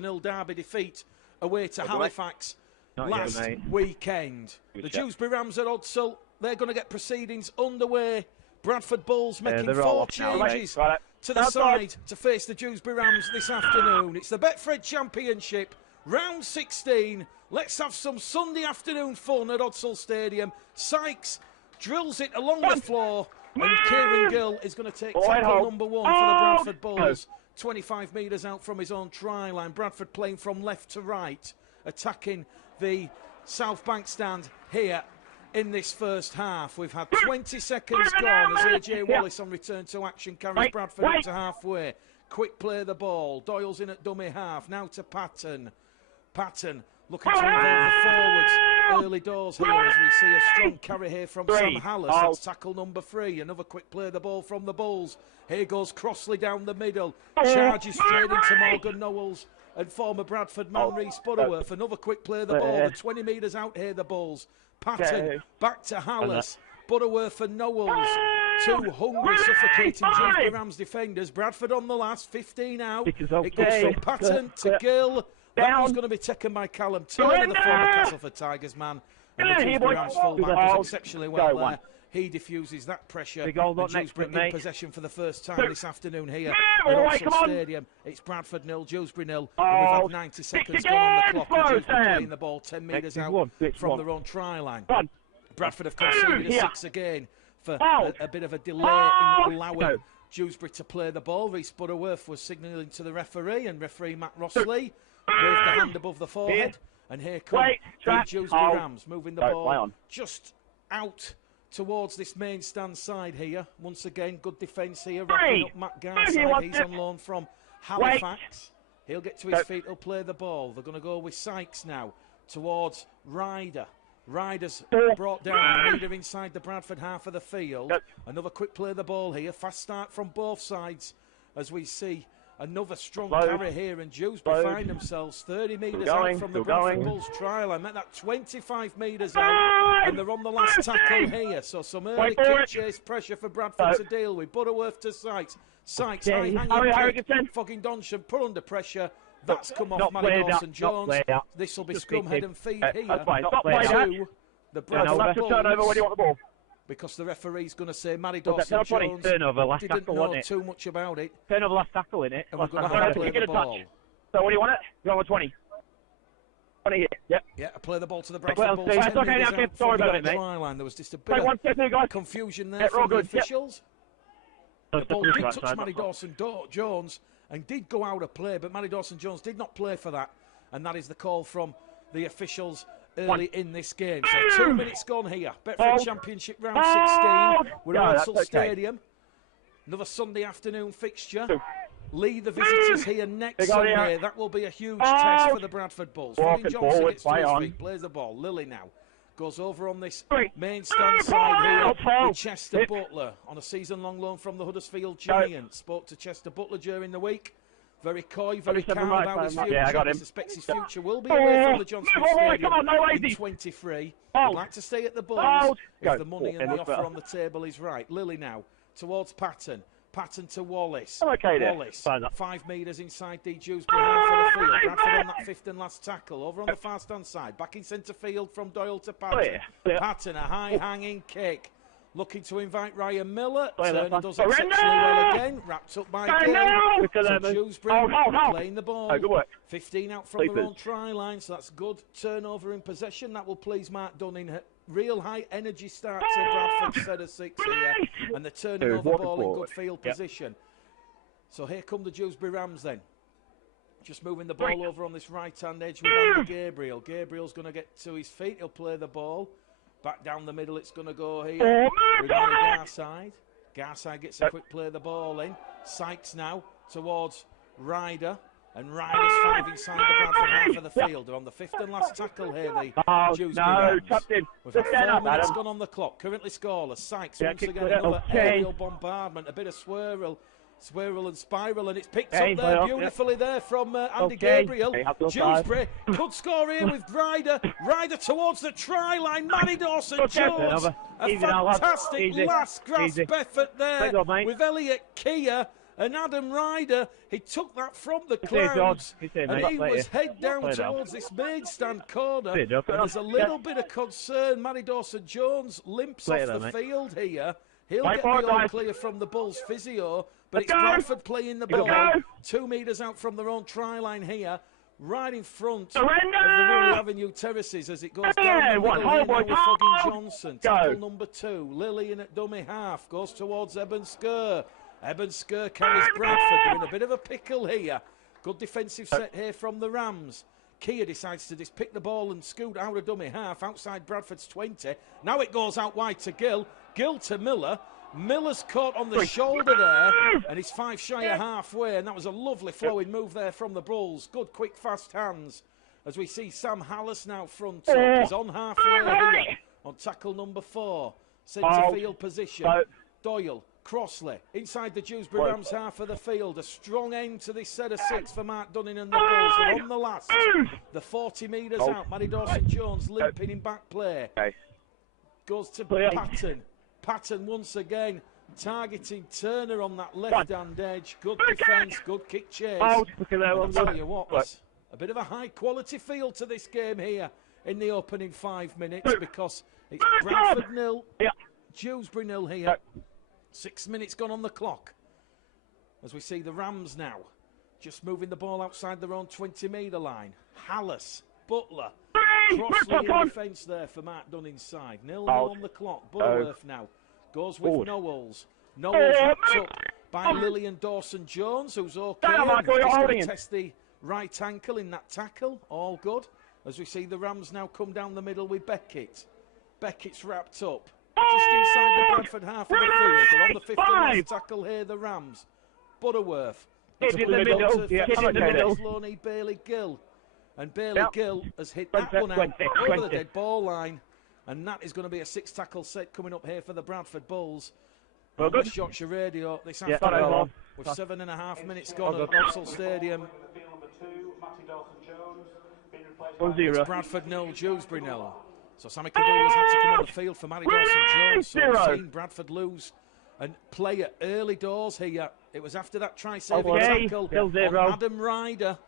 0 Derby defeat away to Halifax last weekend. The Dewsbury Rams at Odsall, they're going to get proceedings underway. Bradford Bulls making 4 changes to the side to face the Dewsbury Rams this afternoon. It's the Betfred Championship, round 16. Let's have some Sunday afternoon fun at Odsall Stadium. Sykes drills it along the floor, and Kieran Gill is going to take tackle number 1 for the Bradford Bulls. 25 metres out from his own try line. Bradford playing from left to right, attacking the South Bank stand here in this first half. We've had 20 seconds gone as AJ Wallace on return to action carries Bradford up to halfway. Quick play the ball. Doyle's in at dummy half. Now to Patton. Patton looking to involve the forwards early doors here as we see a strong carry here from Sam Hallis. That's tackle number 3. Another quick play the ball from the Bulls. Here goes Crossley down the middle. Charges straight into Morgan Knowles and former Bradford man Reece Butterworth. Another quick play the ball. They're 20 metres out here, the Bulls. Patton back to Hallis. Butterworth and Knowles. 2 hungry, suffocating Dewsbury Rams defenders. Bradford on the last, 15 out. It goes from Patton to Gill. That one's going to be taken by Callum Turner, the former Castleford Tigers man. And the Dewsbury Rams fullback does exceptionally well there. He diffuses that pressure. And Dewsbury in possession for the first time this afternoon here at Odsall Stadium. It's Bradford 0, Dewsbury 0. And we've had 90 seconds gone on the clock. And Dewsbury playing the ball 10 metres out from their own try line. Bradford have conceded a 6 again for a bit of a delay in allowing Dewsbury to play the ball. Reece Butterworth was signalling to the referee, and referee Matt Rossley waved the hand above the forehead. And here come the Dewsbury Rams moving the ball just out towards this main stand side here. Once again, good defence here. Wrapping up Matt Garside. He's on loan from Halifax. He'll get to his feet. He'll play the ball. They're going to go with Sykes now towards Ryder. Ryder's brought down, leader inside the Bradford half of the field. Another quick play of the ball here. Fast start from both sides as we see another strong carry here, and Dewsbury find themselves 30 metres out from the Bradford Bulls trial. I meant that 25 metres out, and they're on the last tackle here. So some early kick chase pressure for Bradford to deal with. Butterworth to Sykes. Sykes, high-hanging kick. Fogging Donsham put under pressure. That's come off Matty Dawson-Jones. This will be scrum head and feed here to the Bradford Bulls. Because the referee's going to say Matty Dawson-Jones didn't know too much about it. Turnover last tackle, innit? And we're going to have to play the ball. So what do you want it? You want 20? 20 here. Yep. Yeah, play the ball to the Bradford Bulls. Sorry about it, mate. There was just a bit of confusion there from the officials. The ball did touch Matty Dawson-Jones and did go out of play, but Matty Dawson-Jones did not play for that. And that is the call from the officials early in this game. So 2 minutes gone here. Betfred Championship round 16. We're at Odsall Stadium. Another Sunday afternoon fixture. Lee, the visitors here next Sunday. That will be a huge test for the Bradford Bulls. Freddy Johnson gets to his feet, plays the ball. Lilly now goes over on this main stand side here with Chester Butler on a season-long loan from the Huddersfield Giants. Spoke to Chester Butler during the week. Very coy, very calm about his future. I suspect his future will be away from the Johnson Stadium in 23. I'd like to stay at the Bulls if the money and the offer on the table is right. Lilly now towards Patton. Patton to Wallace. Wallace, 5 metres inside the Dewsbury half of the field. Bradford on that 5th and last tackle. Over on the far stand side. Back in centre field from Doyle to Patton. Patton, a high-hanging kick. Looking to invite Ryan Miller. Turner does exceptionally well again. Wrapped up by Gill. So Dewsbury playing the ball. 15 out from their own try line. So that's good turnover in possession. That will please Mark Dunning. Real high energy start to Bradford set of 6 here. And they're turning over the ball in good field position. So here come the Dewsbury Rams then. Just moving the ball over on this right-hand edge with Andy Gabriel. Gabriel's going to get to his feet. He'll play the ball. Back down the middle, it's going to go here with Garside. Garside gets a quick play of the ball in. Sykes now towards Ryder. And Ryder's 5 inside the Bradford half of the field. They're on the 5th and last tackle here, the Dewsbury Rams. We've had 4 minutes gone on the clock. Currently scoreless. Sykes once again another aerial bombardment. A bit of swirl and spiral, and it's picked up there beautifully there from Andy Gabriel. Dewsbury could score here with Ryder. Ryder towards the try line. Matty Dawson-Jones. A fantastic last grasp effort there with Elliot Keir. And Adam Ryder, he took that from the clouds, and he was head down towards this main stand corner. And there's a little bit of concern. Matty Dawson-Jones limps off the field here. He'll get the all clear from the Bulls physio, but it's Bradford playing the ball 2 metres out from their own try line here, right in front of the Ruley Avenue terraces as it goes down the middle here with Fogging Johnson. Tackle number 2, Lilly in at dummy half, goes towards Eben Skur. Eben Skur carries Bradford. They're in a bit of a pickle here. Good defensive set here from the Rams. Kia decides to just pick the ball and scoot out of dummy half outside Bradford's 20. Now it goes out wide to Gill. Gill to Miller. Miller's caught on the shoulder there, and he's 5 shy of halfway, and that was a lovely flowing move there from the Bulls. Good, quick, fast hands. As we see Sam Hallis now front up. He's on halfway here on tackle number 4. Centre field position. Doyle, Crossley, inside the Dewsbury Rams half of the field. A strong end to this set of 6 for Mark Dunning and the Bulls. They're on the last. The 40 metres out. Matty Dawson-Jones limping in back play. Goes to Patton. Patton once again targeting Turner on that left-hand edge. Good defence, good kick chase. I'll tell you what, there's a bit of a high-quality feel to this game here in the opening 5 minutes because it's Bradford 0, Dewsbury 0 here. 6 minutes gone on the clock. As we see the Rams now just moving the ball outside their own 20-metre line. Hallis, Butler, Crossley in defence there for Mark Dunn inside. 0-0 on the clock. Butterworth now goes with Knowles. Knowles wrapped up by Lillian Dawson-Jones, who's okay. He's going to test the right ankle in that tackle. All good. As we see the Rams now come down the middle with Beckett. Beckett's wrapped up. Just inside the Bradford half of the field. They're on the 5th and last tackle here, the Rams. Butterworth. In the middle. Loney Bailey Gill. And Bailey Gill has hit that one out over the dead ball line. And that is going to be a 6-tackle set coming up here for the Bradford Bulls. West Yorkshire Radio this afternoon with 7.5 minutes gone at Vauxhall Stadium. It's Bradford 0, Dewsbury 0. So Sammy Kabula's had to come on the field for Matty Dawson-Jones. So we've seen Bradford lose and play at early doors here. It was after that try-saving tackle on Adam Ryder.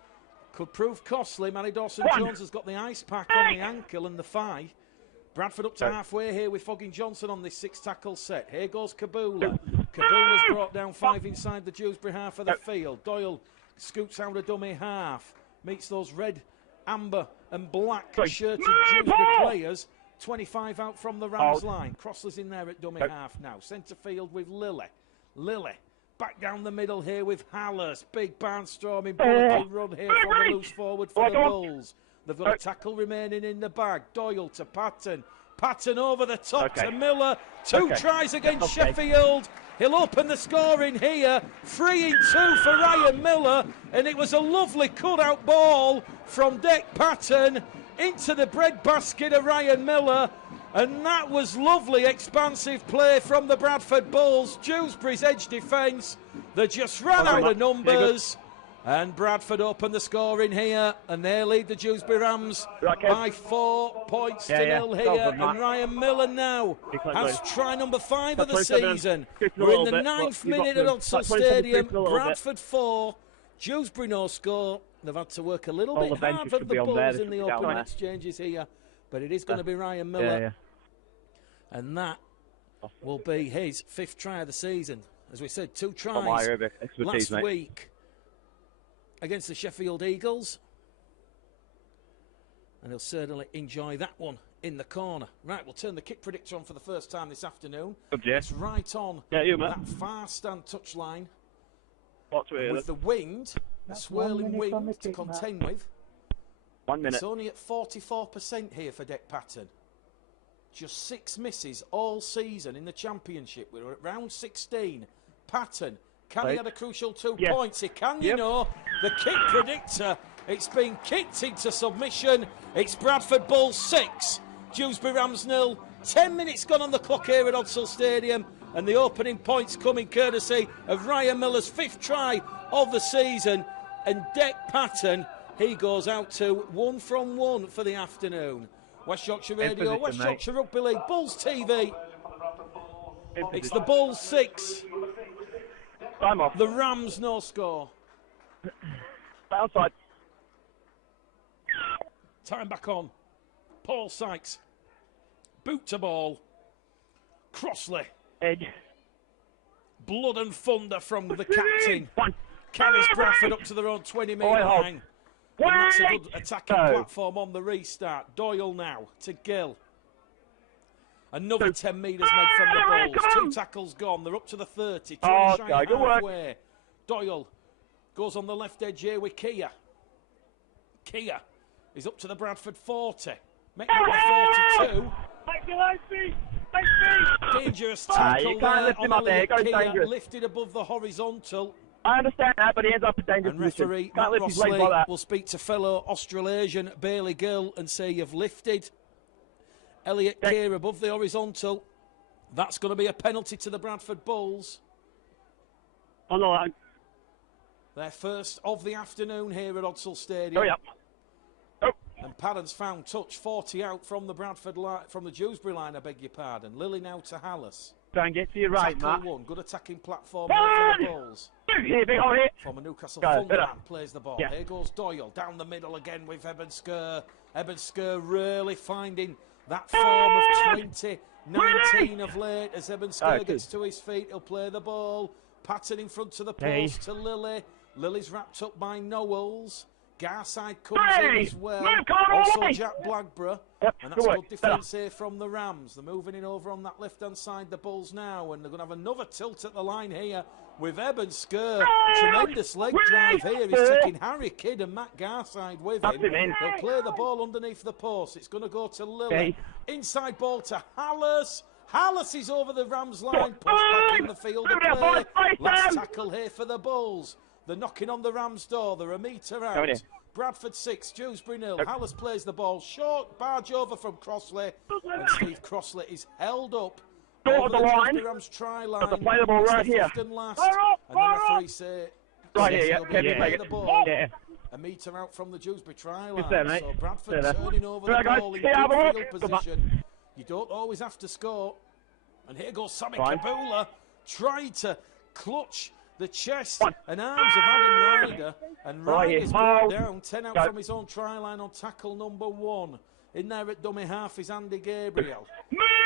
Could prove costly. Matty Dawson-Jones has got the ice pack on the ankle and the thigh. Bradford up to halfway here with Fogging Johnson on this 6-tackle set. Here goes Kabula. Kabula's brought down 5 inside the Dewsbury half of the field. Doyle scoots out a dummy half. Meets those red, amber and black shirted Dewsbury players. 25 out from the Rams line. Crossley's in there at dummy half now. Centre field with Lilly. Lilly back down the middle here with Hallis. Big barnstorming bulletin run here from the loose forward for the Bulls. They've got a tackle remaining in the bag. Doyle to Patton. Patton over the top to Miller. 2 tries against Sheffield. He'll open the scoring here. 3-2 for Ryan Miller. And it was a lovely cut-out ball from Dec Patton into the breadbasket of Ryan Miller. And that was lovely, expansive play from the Bradford Bulls. Dewsbury's edge defence. They just ran out of numbers. And Bradford open the scoring here, and they lead the Dewsbury Rams by 4 points to 0 here. And Ryan Miller now has try number 5 of the season. We're in the 9th minute at Vauxhall Stadium. Bradford 4, Dewsbury no score. They've had to work a little bit hard for the Bulls in the opening exchanges here, but it is going to be Ryan Miller. And that will be his 5th try of the season. As we said, 2 tries last week against the Sheffield Eagles, and he'll certainly enjoy that one in the corner. Right, we'll turn the kick predictor on for the first time this afternoon. It's right on that far stand touchline with the wind, the swirling wind to contend with. 1 minute. It's only at 44% here for Dec Patton. Just 6 misses all season in the Championship. We're at round 16. Patton, can he add a crucial 2 points? He can, you know. The kick predictor, it's been kicked into submission. It's Bradford Bulls 6, Dewsbury Rams 0. 10 minutes gone on the clock here at Vauxhall Stadium, and the opening points coming courtesy of Ryan Miller's 5th try of the season. And Dec Patton, he goes out to 1 from 1 for the afternoon. West Yorkshire Radio, West Yorkshire Rugby League, Bulls TV. It's the Bulls 6, Time off. The Rams no score. Outside. Time back on. Paul Sykes. Boot to ball. Crossley. Edge. Blood and thunder from the captain. One. Carries Bradford up to their own 20-metre line. And that's a good attacking platform on the restart. Doyle now to Gill. Another 10 metres made from the Bulls. 2 tackles gone. They're up to the 30. Trying to shy halfway. Doyle goes on the left edge here with Kia. Kia is up to the Bradford 40. Make it 42. Dangerous tackle there on Elliot Kia, lifted above the horizontal. I understand that, but he ends up in dangerous And referee Matt Rossley will speak to fellow Australasian Bailey Gill and say you've lifted Elliot Keir above the horizontal. That's going to be a penalty to the Bradford Bulls. Oh, no. Their first of the afternoon here at Odsal Stadium. Hurry up. Oh. And Padden's found touch, 40 out from the from the Dewsbury line, I beg your pardon. Lily now to Hallis. Try and get to your right, Tackle Matt. one, good attacking platform here for the Bulls. Here, big hole here. Former Newcastle Thunderman plays the ball. Yeah. Here goes Doyle down the middle again with Eben Skur. Eben Skur really finding that form of 2019 of late as Eben Skur gets to his feet. He'll play the ball. Patton in front of the post to Lily. Lily's wrapped up by Knowles. Garside comes in as well. Also Jack Blackburn. And that's good defence here from the Rams. They're moving in over on that left-hand side, the Bulls now. And they're going to have another tilt at the line here with Eben Skur. Tremendous leg drive here. He's taking Harry Kidd and Matt Garside with him. They'll play the ball underneath the post. It's going to go to Lily. Inside ball to Hallis. Hallis is over the Rams line. Pushed back in the field of play. Last tackle here for the Bulls. They're knocking on the Rams' door. They're a metre out. Bradford 6, Dewsbury 0. Hallis plays the ball short, barge over from Crossley. And Steve Crossley is held up over the Dewsbury Rams try line. Play the ball right here. And last. And the referee say right here, play the ball. A metre out from the Dewsbury try line. So Bradford turning over the ball in good field position. You don't always have to score. And here goes Sammy Kabula, trying to clutch the chest and arms of Adam Ryder, and Ryder's brought down 10 out from his own try line on tackle number 1. In there at dummy half is Andy Gabriel.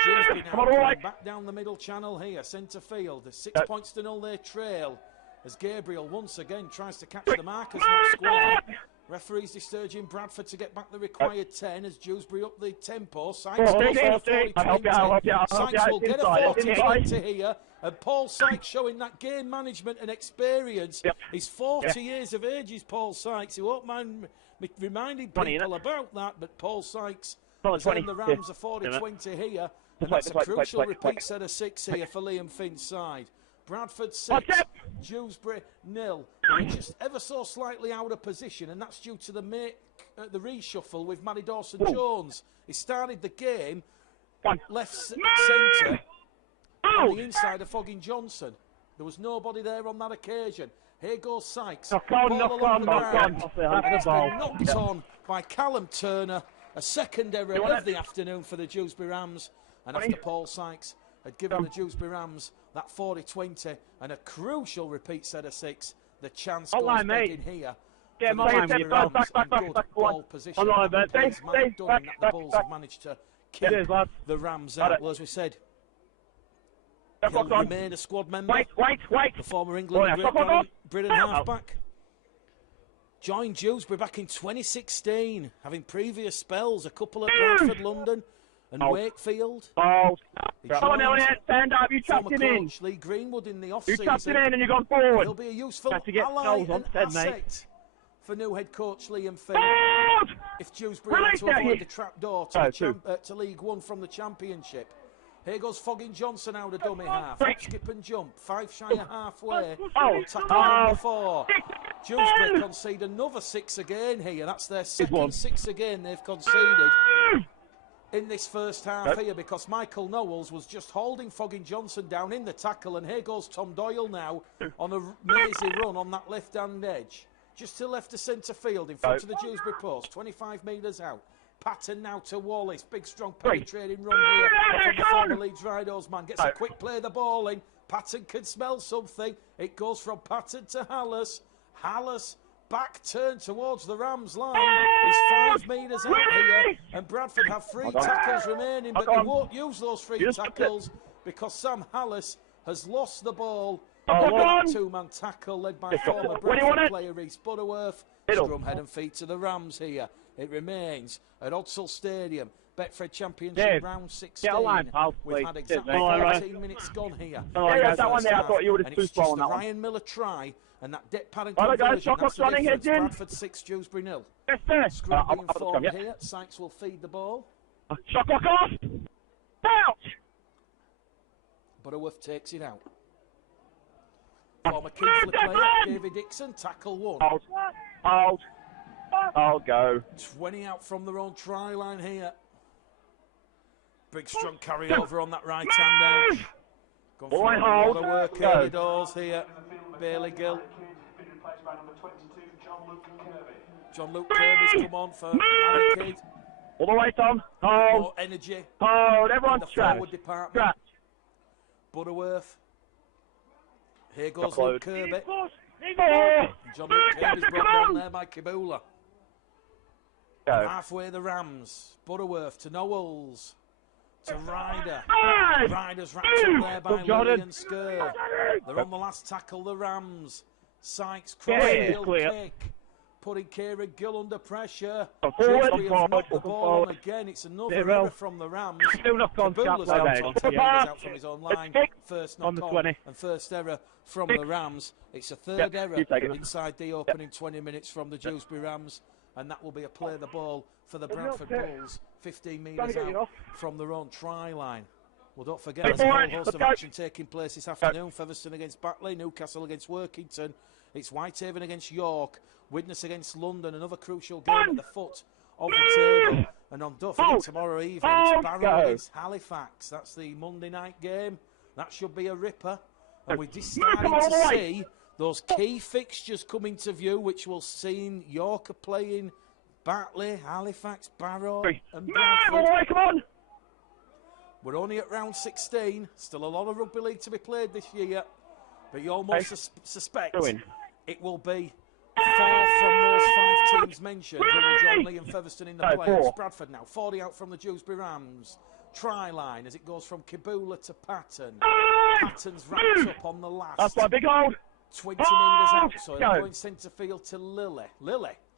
Dewsbury now coming back down the middle channel here, centre field. There's 6 points to 0 their trail as Gabriel once again tries to catch the markers, not square. Referees discouraging Bradford to get back the required 10 as Dewsbury up the tempo. Sykes goes for a 40-20. Sykes will get a 40-20 here. And Paul Sykes showing that game management and experience. He's 40 years of age, is Paul Sykes. He won't mind reminding people about that, but Paul Sykes has earned the Rams a 40-20 here. And that's a crucial repeat set of 6 here for Liam Finn's side. Bradford 6, Dewsbury 0. They're just ever so slightly out of position, and that's due to the reshuffle with Matty Dawson-Jones. He started the game left centre on the inside of Foggin Johnson. There was nobody there on that occasion. Here goes Sykes. Ball along the ground, and it's been knocked on by Callum Turner. A second error of the afternoon for the Dewsbury Rams, and after Paul Sykes had given the Dewsbury Rams that 40-20 and a crucial repeat set of 6, the chance goes begging here. Yeah, back ball position. Mike Dunning that the Bulls have managed to keep the Rams out. Well, as we said, he'll remain a squad member. The former England Great Britain halfback. Joined Dewsbury back in 2016, having previous spells, a couple at Bradford, London, and Wakefield. Come on, Elliot, stand up. You chucked him in. Lee Greenwood in the off-season. You chucked him in and you've gone forward. He'll be a useful ally and asset for new head coach Liam Finn. If Dewsbury were to avoid the trapdoor to League One from the Championship. Here goes Foggin Johnson out of dummy half. Skip and jump. 5 shy of halfway. Tackle number 4. Dewsbury concede another 6 again here. That's their second 6 again they've conceded in this first half here, because Michael Knowles was just holding Foggin Johnson down in the tackle, and here goes Tom Doyle now on a mazy run on that left-hand edge. Just to left of centre field in front of the Dewsbury post, 25 metres out. Patton now to Wallace. Big, strong penetrating run here from the former Leeds Rideo's man. Gets a quick play the ball in. Patton can smell something. It goes from Patton to Hallis. Hallis back turn towards the Rams line. He's 5 metres out here, and Bradford have 3 tackles remaining, but they won't use those 3 tackles because Sam Hallis has lost the ball. A 2-man tackle led by former Bradford player Reese Butterworth. Scrum head and feet to the Rams here. It remains at Odsall Stadium. Betfred Championship round 16. We've had exactly 14 minutes gone here. That one there, I thought you would have and it's just the Ryan Miller try and that Deck Padding conversion. That's the difference. Bradford 6, Dewsbury 0. Scrum being formed here. Sykes will feed the ball. Shot clock off! Out! Butterworth takes it out. Former Keighley player, David Dixon, tackle 1. Hold. I'll go. 20 out from their own try line here. Big strong carry over on that right hand edge. Gone for a lot of work early doors here. Bailey Gill. John Luke Kirby's come on for Harry Kidd. All the way, Tom. Hold. More energy. Hold. Everyone's trapped. Forward department. Butterworth. Here goes Luke Kirby. John Luke Kirby's brought down there by Kibula. Halfway the Rams. Butterworth to Knowles. To Ryder. Ryder's wrapped up there by Lilly and Skur. They're on the last tackle, the Rams. Sykes cross-field kick. Putting Kieran Gill under pressure. Dewsbury has knocked the ball on again. It's another error from the Rams. Kabula's out from his own line. First knock on and first error from the Rams. It's a third error inside the opening 20 minutes from the Dewsbury Rams. And that will be a play the ball for the Bradford Bulls. 15 metres out from their own try line. Well, don't forget, there's a whole host of action taking place this afternoon. Featherstone against Batley, Newcastle against Workington. It's Whitehaven against York, Widnes against London, another crucial game at the foot of the table. And on don't forget, tomorrow evening, it's Barrow against Halifax. That's the Monday night game. That should be a ripper. And we're just starting to see those key fixtures come into view, which will see York are playing Batley, Halifax, Barrow and Bradford. Come on! We're only at round 16. Still a lot of rugby league to be played this year. But you almost suspect it will be 4 from those 5 teams mentioned who will join Liam Featherstone in the playoffs. Bradford now 40 out from the Dewsbury Rams. Try line as it goes from Kibula to Patton. Patton's wrapped up on the last. That's my big hold. 20 metres out, so he'll go in centre field to Lily.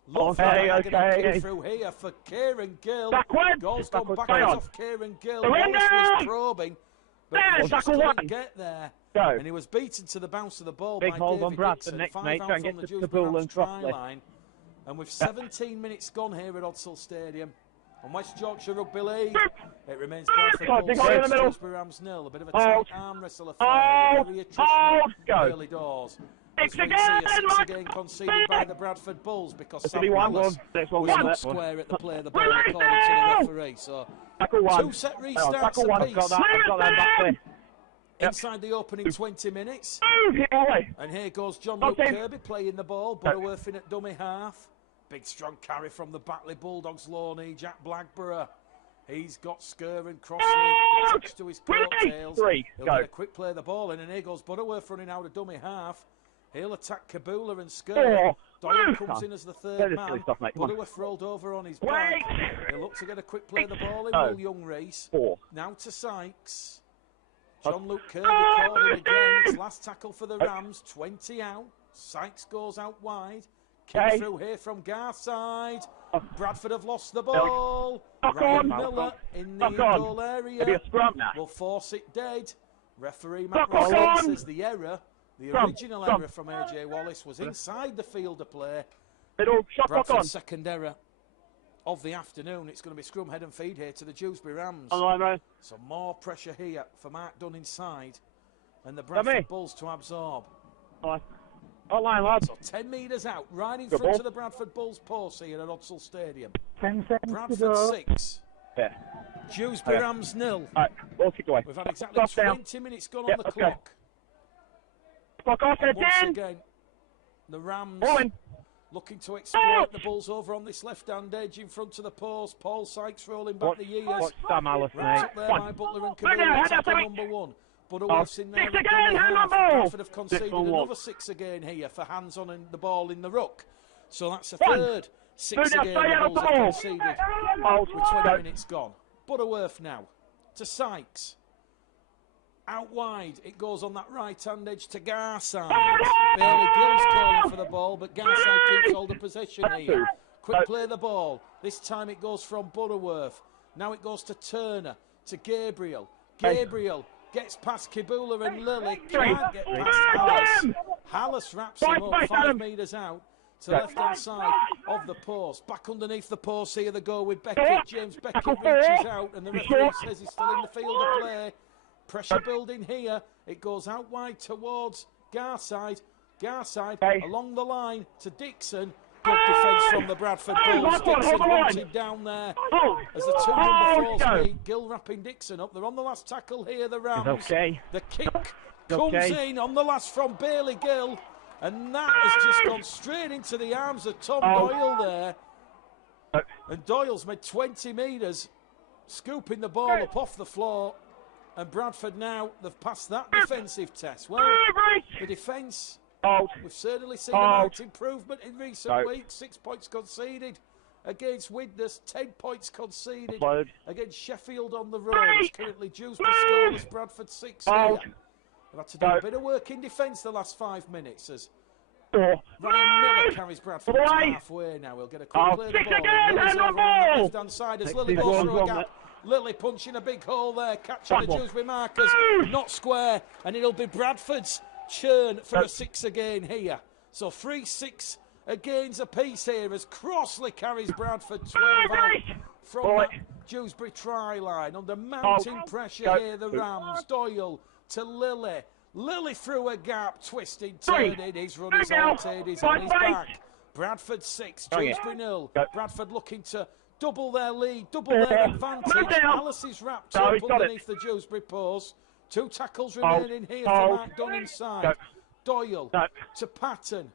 Love kick through here for Kieran Gill. Goal's gone backwards off Kieran Gill. Wallace was probing, but he just couldn't get there. And he was beaten to the bounce of the ball by David Dixon. 5 out from the Dewsbury try line. And with 17 minutes gone here at Odsall Stadium, on West Yorkshire Rugby League, it remains Bradford Bulls 6, Dewsbury Rams 0. A bit of a tight arm wrestle affair, very attritional early doors. As we see a 6 again conceded by the Bradford Bulls because Sam Wallace was not square at the play of the ball according to the referee. So 2 set restarts apiece. Inside the opening 20 minutes. And here goes John Luke Kirby playing the ball. Butterworth in at dummy half. Big strong carry from the Batley Bulldogs loanee, Jack Blackborough. He's got Skur and Crossley attached to his coattails. He'll get a quick play of the ball in, and here goes Butterworth running out of dummy half. He'll attack Kibula and Skur. Doyle comes in as the third man. Butterworth rolled over on his back. He'll look to get a quick play of the ball in, Will Young Reese. Now to Sykes. John Luke Kirby calling again. It's last tackle for the Rams. 20 out. Sykes goes out wide. Kick through here from Garside. Bradford have lost the ball. Ryan Miller in the goal area will force it dead. Referee Matt Ross says the error, the original error from AJ Wallace, was inside the field of play. Bradford's second error of the afternoon. It's going to be scrum head and feed here to the Dewsbury Rams. So more pressure here for Mark Dunn inside and the Bradford Bulls to absorb. So 10 metres out, right in front of the Bradford Bulls post here at Odsall Stadium. Bradford 6. Dewsbury Rams 0. We've had exactly 20 minutes gone on the clock. Once again, the Rams looking to exploit the Bulls over on this left-hand edge in front of the post. Paul Sykes rolling back the years. Wrapped up there by Butler and Kibula, tackle number 1. Butterworth's in there. Bradford have conceded another 6 again here for hands on the ball in the ruck. So that's a third 6 again the Bulls have conceded with 20 minutes gone. Butterworth now to Sykes. Out wide, it goes on that right-hand edge to Garside. Bailey Gill's calling for the ball, but Garside keeps hold of possession here. Quick play the ball. This time it goes from Butterworth. Now it goes to Turner, to Gabriel. Gabriel gets past Kibula and Lily. Can't get past Hallis. Hallis wraps him up 5 metres out to the left-hand side of the post. Back underneath the post here they go with Beckett. James Beckett reaches out and the referee says he's still in the field of play. Pressure building here. It goes out wide towards Garside. Garside along the line to Dixon. Good defence from the Bradford Bulls. Dixon wanted down there as the 2 number 4s meet. Gill wrapping Dixon up. They're on the last tackle here, the Rams. The kick comes in on the last from Bailey Gill. And that has just gone straight into the arms of Tom Doyle there. And Doyle's made 20 metres, scooping the ball up off the floor. And Bradford now, they've passed that defensive test. Well, the defence, we've certainly seen a marked improvement in recent weeks. 6 points conceded against Widnes, 10 points conceded against Sheffield on the road. It's currently Dewsbury scoreless, Bradford 6 here. They've had to do a bit of work in defence the last 5 minutes as Ryan Miller carries Bradford to halfway now. He'll get a quick play of the ball. Lily's over on the left-hand side as Lily goes through a gap. Lily punching a big hole there, catching the Dewsbury markers, not square, and it'll be Bradford's churn for a 6 again here. So 3 6 agains apiece here as Crossley carries Bradford 12 out from that Dewsbury try line. Under mounting pressure here, the Rams. Doyle to Lily. Lily through a gap, twisted, turning. His run is halted, he's on his back. Bradford 6, Dewsbury 0. Bradford looking to double their lead, double their advantage. Alice is wrapped up underneath the Dewsbury post. 2 tackles remaining here for Mark Dunn inside. Doyle to Patton.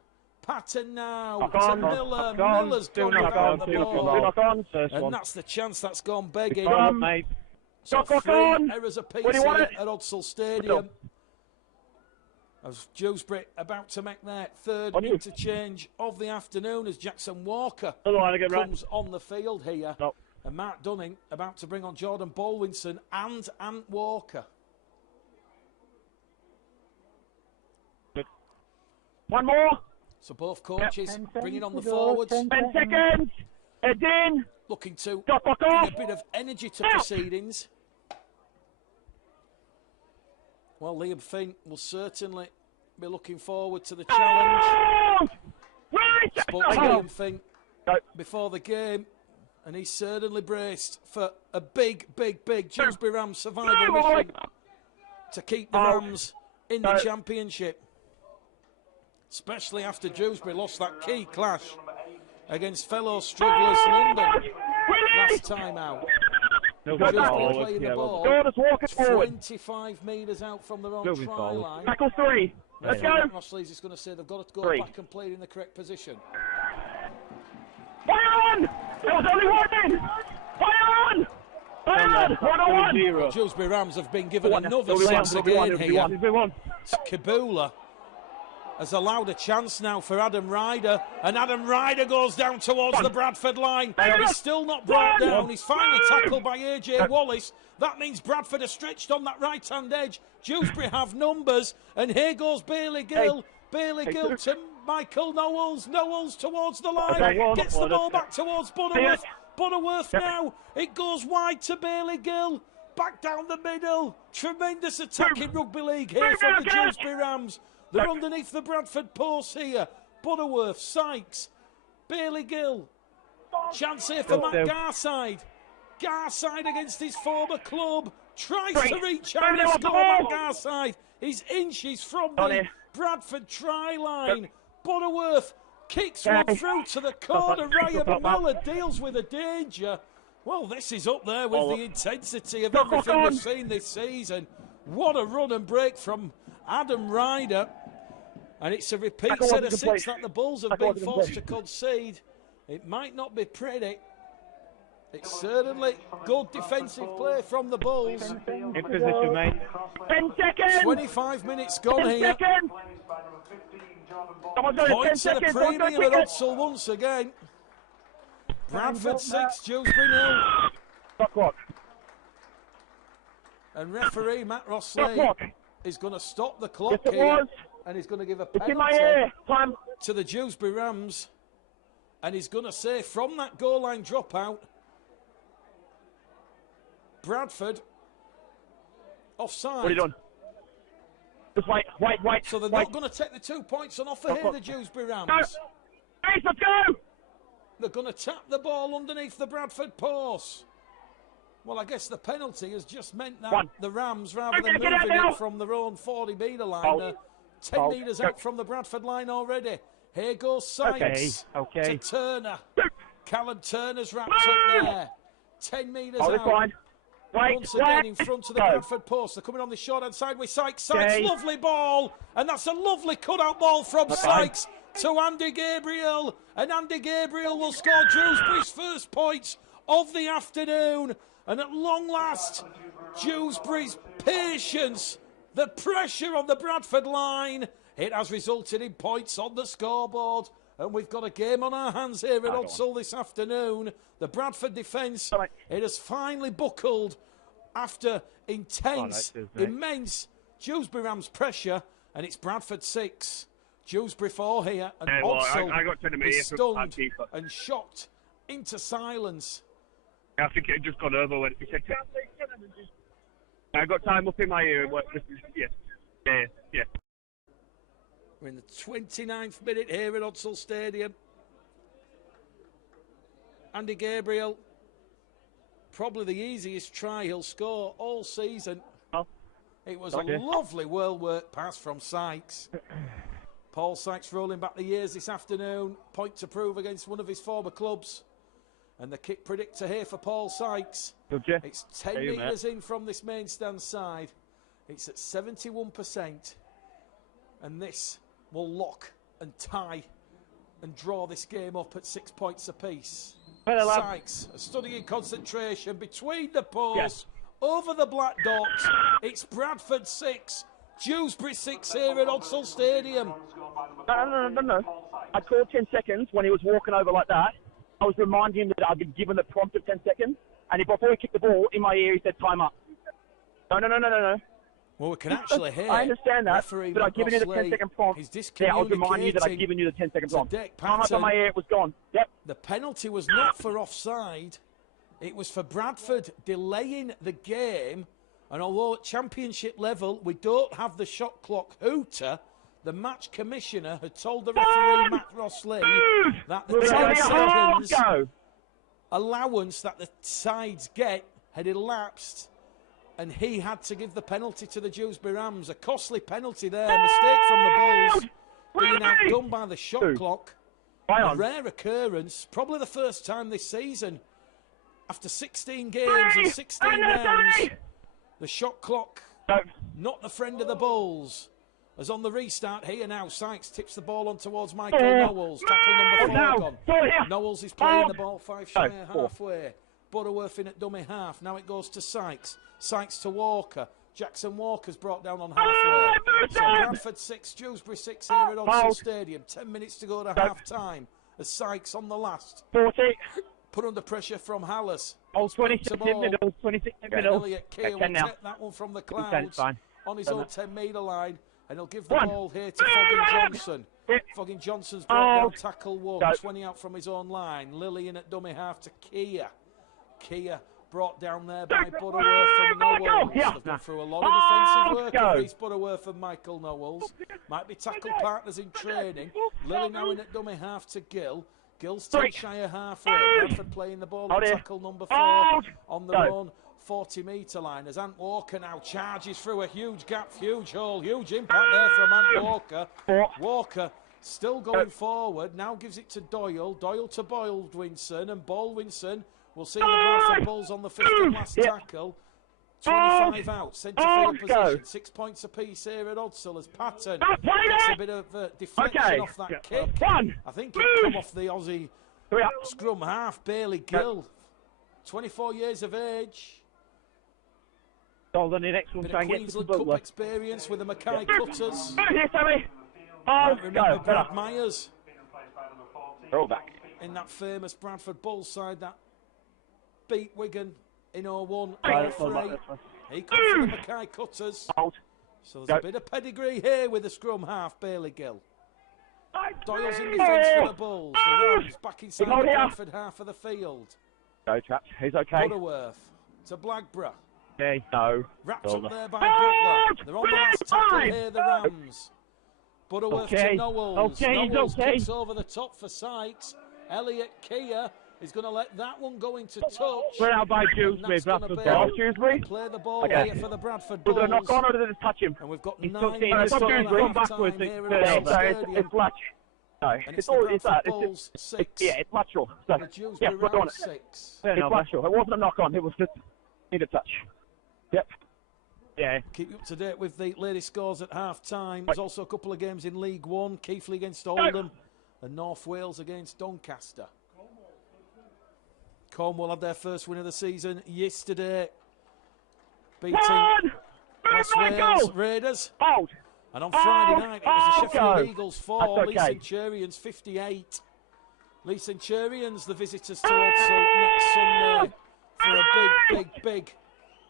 Patton now to Miller. Miller's gone without the ball. And that's the chance that's gone begging. So 3 errors apiece here at Odsall Stadium. As Dewsbury about to make their 3rd interchange of the afternoon as Jackson Walker comes on the field here. And Mark Dunning about to bring on Jordan Bolwinson and Ant Walker. One more. So both coaches bringing on the forwards. 10 seconds. Head in. Looking to bring a bit of energy to proceedings. Well, Liam Finn will certainly be looking forward to the challenge. Spoke to Liam Finn before the game, and he's certainly braced for a big Dewsbury Rams survival mission to keep the Rams in the championship. Especially after Dewsbury lost that key clash against fellow strugglers London last time out. Dewsbury playing the ball 25 metres out from their own try line. Tackle 3. Let's go. Ross Lees is going to say they've got to go back and play in the correct position. Fire on! There was only one in! Fire on! Fire on! 1-1! Dewsbury Rams have been given another chance again here. Kibula has allowed a chance now for Adam Ryder, and Adam Ryder goes down towards the Bradford line. He's still not brought down. He's finally tackled by AJ Wallace. That means Bradford are stretched on that right-hand edge. Dewsbury have numbers, and here goes Bailey Gill. Bailey Gill to Michael Knowles. Knowles towards the line. Gets the ball back towards Butterworth. Butterworth now. It goes wide to Bailey Gill. Back down the middle. Tremendous attack in rugby league here from the Dewsbury Rams. They're underneath the Bradford post here. Butterworth, Sykes, Bailey Gill. Chance here for Matt Garside. Garside against his former club. Tries to reach out and score Matt Garside. He's inches from the Bradford try line. Butterworth kicks one through to the corner. Ryan Miller deals with a danger. Well, this is up there with the intensity of everything we've seen this season. What a run and break from Adam Ryder. And it's a repeat set of 6 that the Bulls have been forced to concede. It might not be pretty. It's certainly good defensive play from the Bulls. In position, mate. 10 seconds. 25 minutes gone 10 here. seconds. Points at a premium at Odsal once again. Bradford 6, Dewsbury 0. Stop clock. And referee Matt Rossley is going to stop the clock Yes, here. And he's going to give a It's in my ear. penalty Time. to the Dewsbury Rams. And he's going to say from that goal line dropout, Bradford offside. What are you doing? Just wait. So they're not going to take the 2 points on offer here, the Dewsbury Rams. No. Hey, let's go. They're going to tap the ball underneath the Bradford post. Well, I guess the penalty has just meant that the Rams, rather than moving it from their own 40-metre line, are 10 metres out from the Bradford line already. Here goes Sykes to Turner. Callum Turner's wrapped up there. 10 metres out. Once again in front of the Bradford post. They're coming on the short-hand side with Sykes. Sykes, lovely ball. And that's a lovely cut-out ball from Sykes to Andy Gabriel. And Andy Gabriel will score Dewsbury's first points of the afternoon. And at long last, Dewsbury's patience, the pressure on the Bradford line, it has resulted in points on the scoreboard. And we've got a game on our hands here at Odsal this afternoon. The Bradford defence, it has finally buckled after intense, immense Dewsbury Rams pressure. And it's Bradford 6, Dewsbury 4 here. And Odsal is stunned and shocked into silence. I think it had just gone over when it said it. I got time up in my ear. Yeah. We're in the 29th minute here at Odsal Stadium. Andy Gabriel, probably the easiest try he'll score all season. It was a lovely well-worked pass from Sykes. Paul Sykes rolling back the years this afternoon. Point to prove against one of his former clubs. And the kick predictor here for Paul Sykes. It's 10 metres in from this main stand side. It's at 71%. And this will lock and tie and draw this game up at 6 points apiece. Sykes, a studying concentration between the posts, over the black dots. It's Bradford 6, Dewsbury 6 here at Odsal Stadium. No. I called 10 seconds when he was walking over like that. I was reminding him that I'd been given the prompt of 10 seconds. And before he kicked the ball, in my ear, he said, time up. No. Well, we can actually hear. I understand that, but I've given you the 10-second prompt. Yeah, I'll remind you that I've given you the 10-second prompt. Time up in my ear, it was gone. Yep. The penalty was not for offside. It was for Bradford delaying the game. And although at championship level, we don't have the shot clock hooter, the match commissioner had told the referee, Matt Rossley, that the 10 seconds allowance that the sides get had elapsed, and he had to give the penalty to the Dewsbury Rams. A costly penalty there, a mistake from the Bulls, being outdone by the shot clock. A rare occurrence, probably the first time this season. After 16 games and 16 rounds, the shot clock, not the friend of the Bulls. As on the restart here now, Sykes tips the ball on towards Michael Knowles. Tackle number 4 gone. Knowles is playing the ball 5 shy halfway. Butterworth in at dummy half. Now it goes to Sykes. Sykes to Walker. Jackson Walker's brought down on halfway. So Bradford 6, Dewsbury 6 here at Odsal Stadium. 10 minutes to go to half-time. As Sykes on the last. 40. Put under pressure from Hallis. 26 in middle. 26 in middle. Elliot Keir will take that one from the clouds on his own 10-metre line. And he'll give the ball here to Foggin Johnson. Foggin Johnson's brought down tackle 1. 20 out from his own line. Lillian at dummy half to Keir. Keir brought down there by Butterworth and Knowles. They've gone through a lot of defensive work of Reece Butterworth and Michael Knowles. Might be tackle partners in training. Lily now in at dummy half to Gill. Gill's 10 shy of halfway. Bradford playing the ball on tackle number 4 on their own 40-metre line as Ant Walker now charges through a huge gap, huge hole, huge impact there from Ant Walker. Walker still going forward, now gives it to Doyle. Doyle to Baldwinson, and Baldwinson will see the Bradford Bulls on the 5th and last tackle. 25 out, centre field position, 6 points apiece here at Odsal as Patton gets a bit of deflection off that kick. I think it come off the Aussie scrum half, Bailey Gill. 24 years of age. So then the next one, Bit try of and get to Queensland the Cup Butler. experience with the Mackay Cutters. Here, Sammy. Might remember Brad Myers Throw back. in that famous Bradford Bulls side that beat Wigan in 01. He comes from the Mackay Cutters. Hold. So there's a bit of pedigree here with the scrum half, Bailey Gill. Doyle's in defence for the Bulls. The Rams back inside the Bradford half of the field. Go, chaps. He's okay. Butterworth to Blackburn. Okay, no. Wrapped up there by Butler. They're on the last tackle here, the Rams. Butterworth to Knowles. Knowles kicks over the top for Sykes. Elliot Kia is going to let that one go into touch. We're out by Dewsbury, Bradford Bulls. Dewsbury. Play the ball here for the Bradford Bulls. They're not gone, or did they touch him? And we've got He's 9 tucked in. minutes He's to tucked go in. at Backwards. half-time here It's at the stadium. It's latch. No, And it's the all. Bradford It's that. Bulls 6. Yeah, it's lateral. So, The Dewsbury yeah, we're on Rams it. 6. It's lateral. It wasn't a knock on. It was just need a touch. Yep. Yeah. Keep you up to date with the latest scores at half-time. There's also a couple of games in League One. Keighley against Oldham and North Wales against Doncaster. Cornwall had their first win of the season yesterday, beating West Wales Raiders. Hold. And on Friday night, it was the Sheffield Eagles 4, That's Lee okay. Centurions 58. Lee Centurions, the visitors to Odsal next Sunday for a big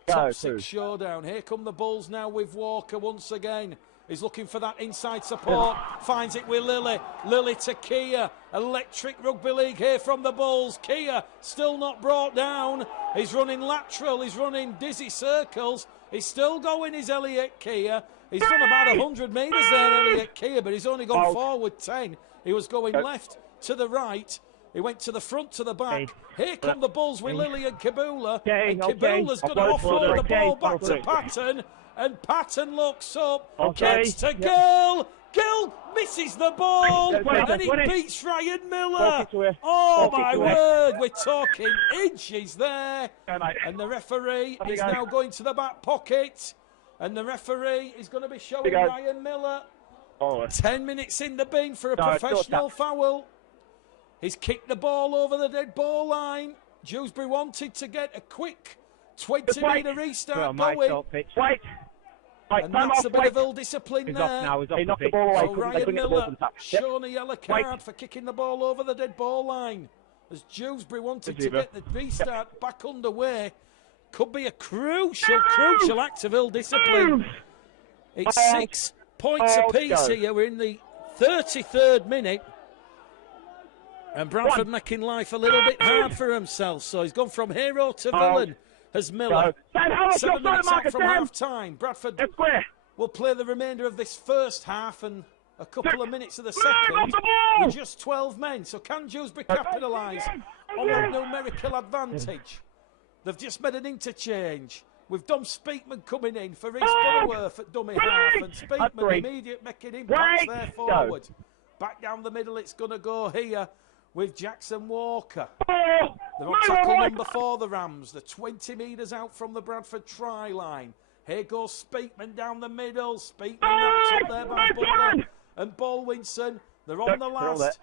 top 6 showdown. Here come the Bulls now with Walker once again. He's looking for that inside support. Finds it with Lilly. Lilly to Kia. Electric rugby league here from the Bulls. Kia still not brought down. He's running lateral. He's running dizzy circles. He's still going, is Elliot Kia. He's done about 100 metres there, Elliot Kia, but he's only gone forward 10. He was going left to the right. He went to the front, to the back. Here come the Bulls with Lilly and Kabula. And Kabula's going to offload the ball back to Patton. And Patton looks up, gets to Gill. Gill misses the ball, and he beats Ryan Miller. Oh my word, we're talking inches there. And the referee is now going to the back pocket. And the referee is going to be showing Ryan Miller 10 minutes in the bin for a professional foul. He's kicked the ball over the dead ball line. Dewsbury wanted to get a quick 20-metre restart going. And that's a bit of ill-discipline there. He knocked the ball away. So Ryan Miller shown a yellow card for kicking the ball over the dead ball line. As Dewsbury wanted to get the restart back underway. Could be a crucial act of ill-discipline. It's 6 points apiece here. We're in the 33rd minute. And Bradford making life a little bit hard for himself. So he's gone from hero to villain as Miller. 7 minutes out from half-time. Bradford will play the remainder of this first half and a couple of minutes of the second with just 12 men. So can Dewsbury capitalise on that numerical advantage? They've just made an interchange with Dom Speakman coming in for Reece Butterworth at dummy half, and Speakman immediate making impacts there forward. Back down the middle it's going to go here with Jackson Walker. They're on tackle number 4, the Rams. They're 20 metres out from the Bradford try line. Here goes Speakman down the middle. Speakman wrapped up there by Butler and Bolwinson. They're on the last.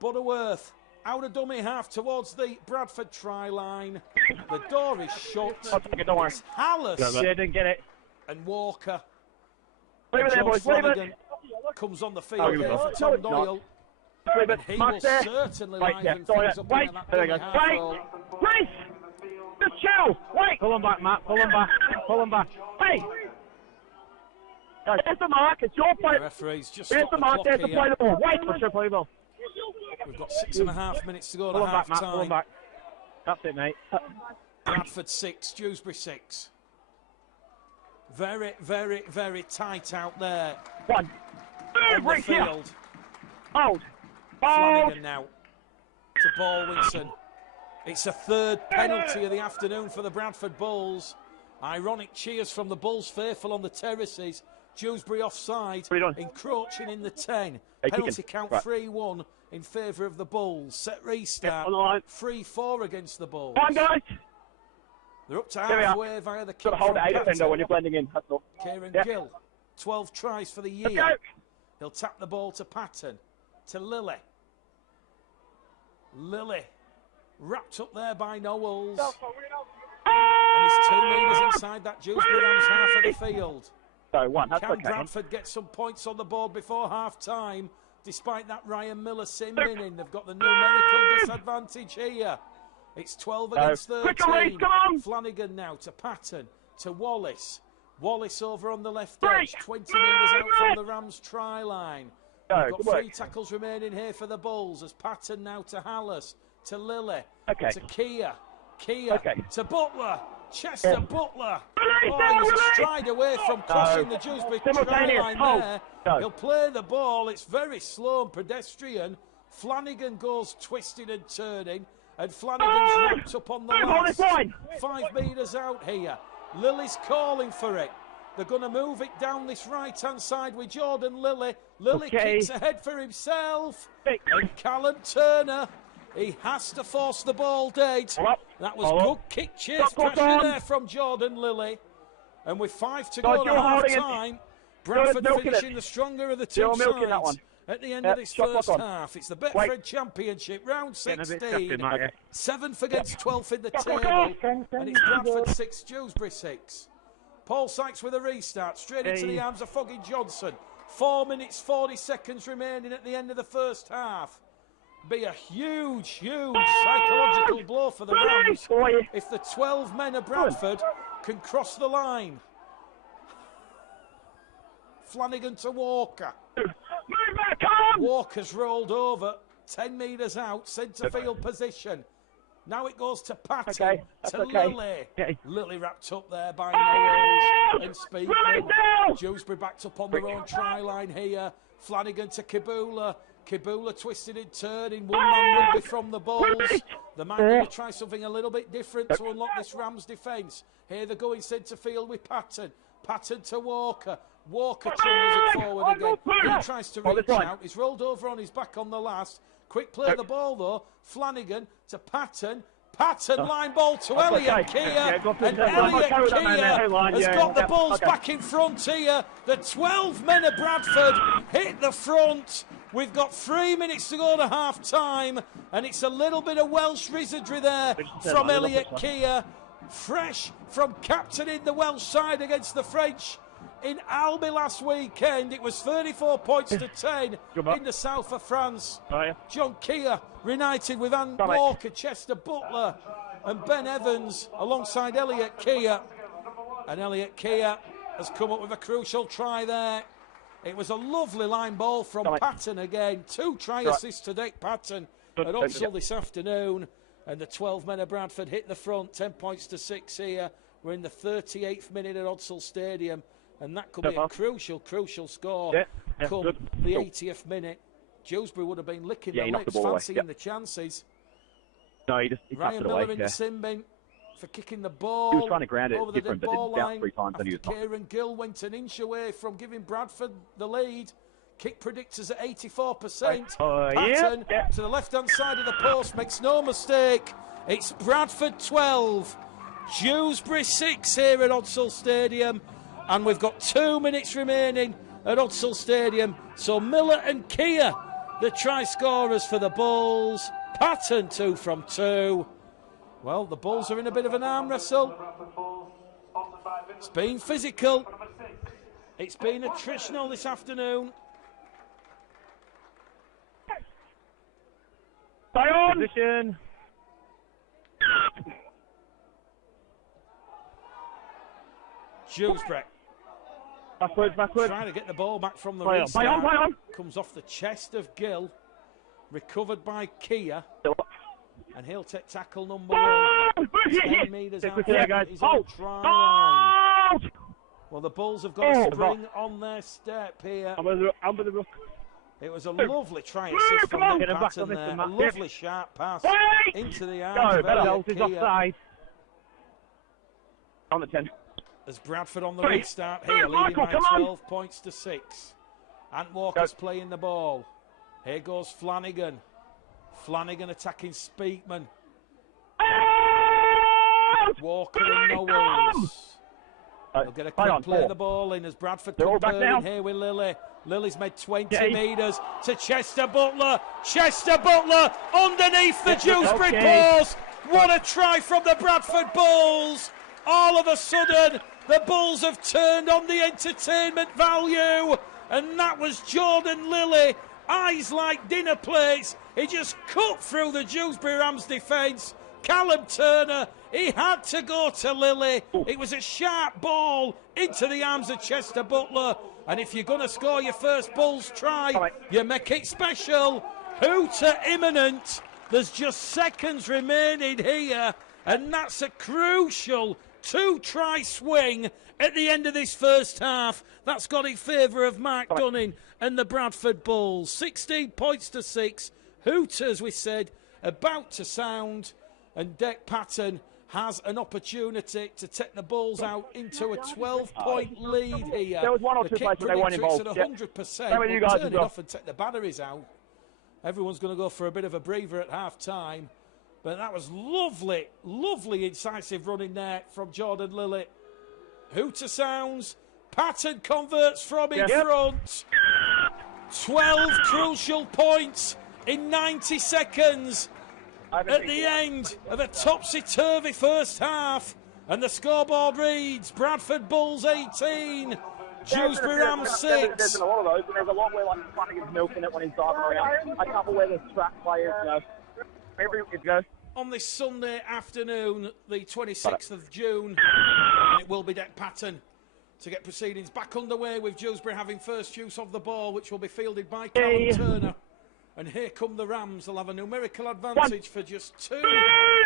Butterworth out of dummy half towards the Bradford try line. The door is shut. It's Hallis. Didn't get it. And Walker. Leave it there, boys. Leave it. Comes on the field here for Tom Doyle. And he will certainly liven things up in that dummy half role. Reece! Just chill! Wait! Pull him back, Matt. Pull him back. Pull him back. Hey! There's the mark. It's your play. The referee's just There's stopped the the mark. clock There's the play here. the ball. Wait! Push your play ball. We've got 6.5 minutes to go Pull to him back, half Matt. Pull him time. back. That's it, mate. Bradford 6, Dewsbury 6. Very tight out there One. on the field. Hold. Flanagan now to Bolwinson. It's a third penalty of the afternoon for the Bradford Bulls. Ironic cheers from the Bulls faithful on the terraces. Dewsbury offside, encroaching in the 10. Penalty count 3-1 in favour of the Bulls. Set restart, 3-4 against the Bulls. Come on, guys. They're up to halfway via the kick Got to hold from it, defender, when Patton. you're blending in. That's all. Kieran Gill, 12 tries for the year. He'll tap the ball to Patton, to Lilly. Lilly Wrapped up there by Knowles. And it's 2 metres inside that Dewsbury Rams half of the field. Can Bradford get some points on the board before half-time, despite that Ryan Miller sim in? They've got the numerical disadvantage here. It's 12 against 13. Flanagan now to Patton, to Wallace. Wallace over on the left edge, 20 metres out from the Rams try line. We've got 3 tackles remaining here for the Bulls, as Patton now to Hallis, to Lilly, to Kia to Butler. Chester Butler. Oh, he's a stride away from crossing the Dewsbury try line there. He'll play the ball. It's very slow and pedestrian. Flanagan goes twisting and turning, and Flanagan's wrapped up on the last. 5 metres out here. Lilly's calling for it. They're going to move it down this right-hand side with Jordan Lilly. Lilly kicks ahead for himself. And Callum Turner, he has to force the ball dead. That was good kick chase pressure there from Jordan Lilly. And with 5 to go to half-time, Bradford finishing the stronger of the two sides at the end of this first half. It's the Betfred Championship, round 16. 7th against 12th in the table. And it's Bradford 6, Dewsbury 6. Paul Sykes with a restart, straight into the arms of Foggy Johnson. 4 minutes, 40 seconds remaining at the end of the first half. Be a huge psychological blow for the Rams if the 12 men of Bradford can cross the line. Flanagan to Walker. Walker's rolled over, 10 metres out, centre field position. Now it goes to Patton, to Lilly. Lilly wrapped up there by Knowles and Speakman. Dewsbury backed up on their own try line here. Flanagan to Kibula. Kibula twisted and turning. One-man rugby from the Bulls. The man going to try something a little bit different to unlock this Rams defence. Here they go in centre field with Patton. Patton to Walker. Walker trundles it forward again. He tries to reach out. He's rolled over on his back on the last. Quick play of the ball though. Flanagan to Patton. Patton line ball to Elliot Keir. And Elliot Keir has got the Bulls back in front here. The 12 men of Bradford hit the front. We've got 3 minutes to go to half-time. And it's a little bit of Welsh wizardry there from Elliot Keir. Fresh from captaining the Welsh side against the French in Albi last weekend. It was 34 points to 10 in the south of France. John Keir reunited with Anne Walker, Chester Butler and Ben Evans alongside Elliot Keir. And Elliot Keir has come up with a crucial try there. It was a lovely line ball from Patton again. 2 try assists to Dick Patton at Utsall this afternoon. And the 12 men of Bradford hit the front, 10 points to 6 here. We're in the 38th minute at Utsall Stadium. And that could be a crucial score come the 80th minute. Dewsbury would have been licking the lips, fancying the chances. No, he Ryan Miller in the sin bin for kicking the ball. He was trying to ground it over different, the but ball it line. 3 times and he was not. Kieran Gill went an inch away from giving Bradford the lead. Kick predictors at 84%. Patton to the left-hand side of the post, makes no mistake. It's Bradford 12, Dewsbury 6 here at Utsall Stadium. And we've got 2 minutes remaining at Utsall Stadium. So Miller and Keir, the try scorers for the Bulls. Patton 2 from 2. Well, the Bulls are in a bit of an arm wrestle. It's been physical. It's been attritional this afternoon. Position. Dewsbury. Backwards. Trying to get the ball back from the restart. Comes off the chest of Gill. Recovered by Keir. And he'll take tackle number 1. 10 metres out. He's on try line. Well, the Bulls have got a spring on their step here. It was a lovely try assist from Dick Patton there. A lovely sharp pass into the arms of Elliot Keir. On the 10. As Bradford on the restart here, leading by 12 points to 6. Ant Walker's playing the ball. Here goes Flanagan. Flanagan attacking Speakman. Walker and Knowles. They'll get a quick play the ball in as Bradford come in here with Lily. Lily's made 20 metres to Chester Butler. Chester Butler underneath the Dewsbury post. What a try from the Bradford Bulls. All of a sudden, the Bulls have turned on the entertainment value. And that was Jordan Lilly. Eyes like dinner plates. He just cut through the Dewsbury Rams defence. Callum Turner, he had to go to Lilly. It was a sharp ball into the arms of Chester Butler. And if you're going to score your first Bulls try, you make it special. Hooter imminent. There's just seconds remaining here. And that's a crucial 2-try swing at the end of this first half. That's got in favour of Mark Dunning and the Bradford Bulls. 16 points to 6. Hooter, as we said, about to sound. And Dec Patton has an opportunity to take the Bulls out into a 12-point lead here. There was one or two places they weren't involved. At 100%. We'll turn it off and take the batteries out. Everyone's going to go for a bit of a breather at half-time. But that was lovely, lovely incisive running there from Jordan Lilly. Hooter sounds. Patton converts from in front. 12 crucial points in 90 seconds. At the end of a topsy-turvy first half. And the scoreboard reads, Bradford Bulls 18, Dewsbury Rams 6. There's been a lot of those, and there's a lot where like Flanagan's milking it when he's driving around. A couple where the track players, it goes. On this Sunday afternoon, the 26th of June, it will be Dec Patton to get proceedings back underway with Dewsbury having first use of the ball, which will be fielded by Callum Turner. And here come the Rams. They'll have a numerical advantage for just 2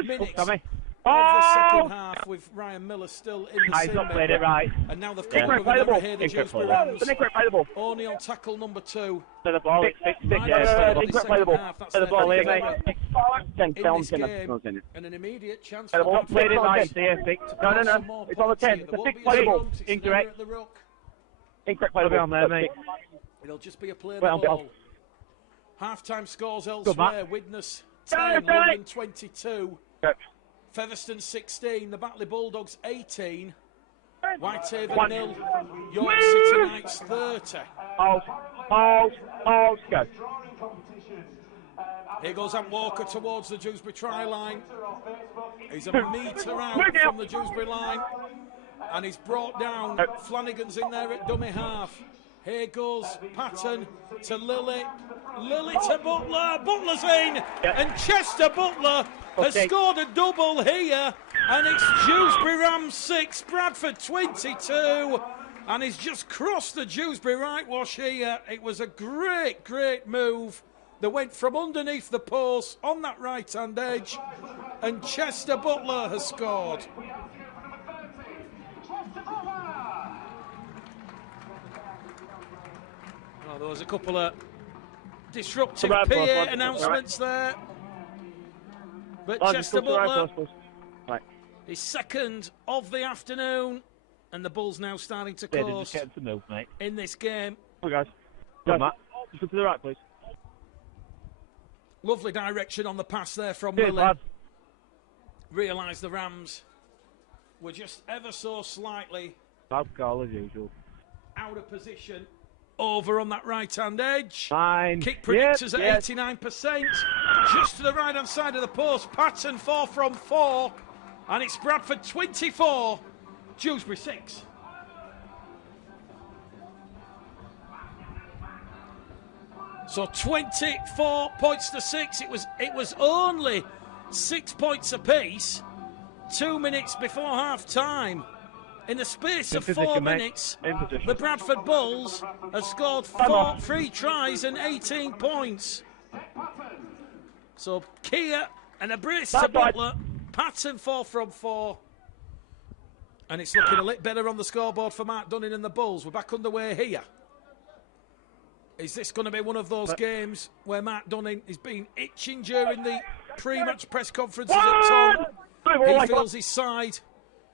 minutes of the second half, with Ryan Miller still in the same played it right. And now they've come over here, the Dewsbury Rams. Only on tackle number 2. To the ball, That's the ball here, mate. In this game, and an immediate chance for Not played it right, No. It's on the 10. It's a 6 playable. Incorrect. Incorrect playable on there, mate. It'll just be a play the ball. Half-time scores elsewhere. Widnes 10, London 22. Featherstone 16, the Batley Bulldogs 18. Whitehaven 0, York City Knights 30. Go. Here goes Ant Walker towards the Dewsbury try line. He's a metre out from the Dewsbury line. And he's brought down. Flanagan's in there at dummy half. Here goes Patton to Lilly. Lilly to Butler. Butler's in. And Chester Butler has scored a double here. And it's Dewsbury Rams 6, Bradford 22. And he's just crossed the Dewsbury whitewash here. It was a great, great move that went from underneath the post on that right-hand edge. And Chester Butler has scored. Oh, there was a couple of disruptive PA announcements there. But Chester Butler is second of the afternoon. And the Bulls now starting to course in this game. Oh, guys. Go, Matt. Just to the right, please. Lovely direction on the pass there from Lilly. Realised the Rams were just ever so slightly bad call as usual. Out of position over on that right-hand edge. Fine. Kick predictors at 89%. Just to the right-hand side of the post. Patton 4 from 4. And it's Bradford 24. Dewsbury 6. So 24 points to 6. It was only 6 points apiece 2 minutes before half time. In the space of 4 minutes, the Bradford Bulls have scored 3 tries and 18 points. So Kia and a brace to Butler. Patton 4 from 4. And it's looking a little better on the scoreboard for Mark Dunning and the Bulls. We're back underway here. Is this going to be one of those games where Mark Dunning has been itching during the pre-match press conferences at Tom? He feels his side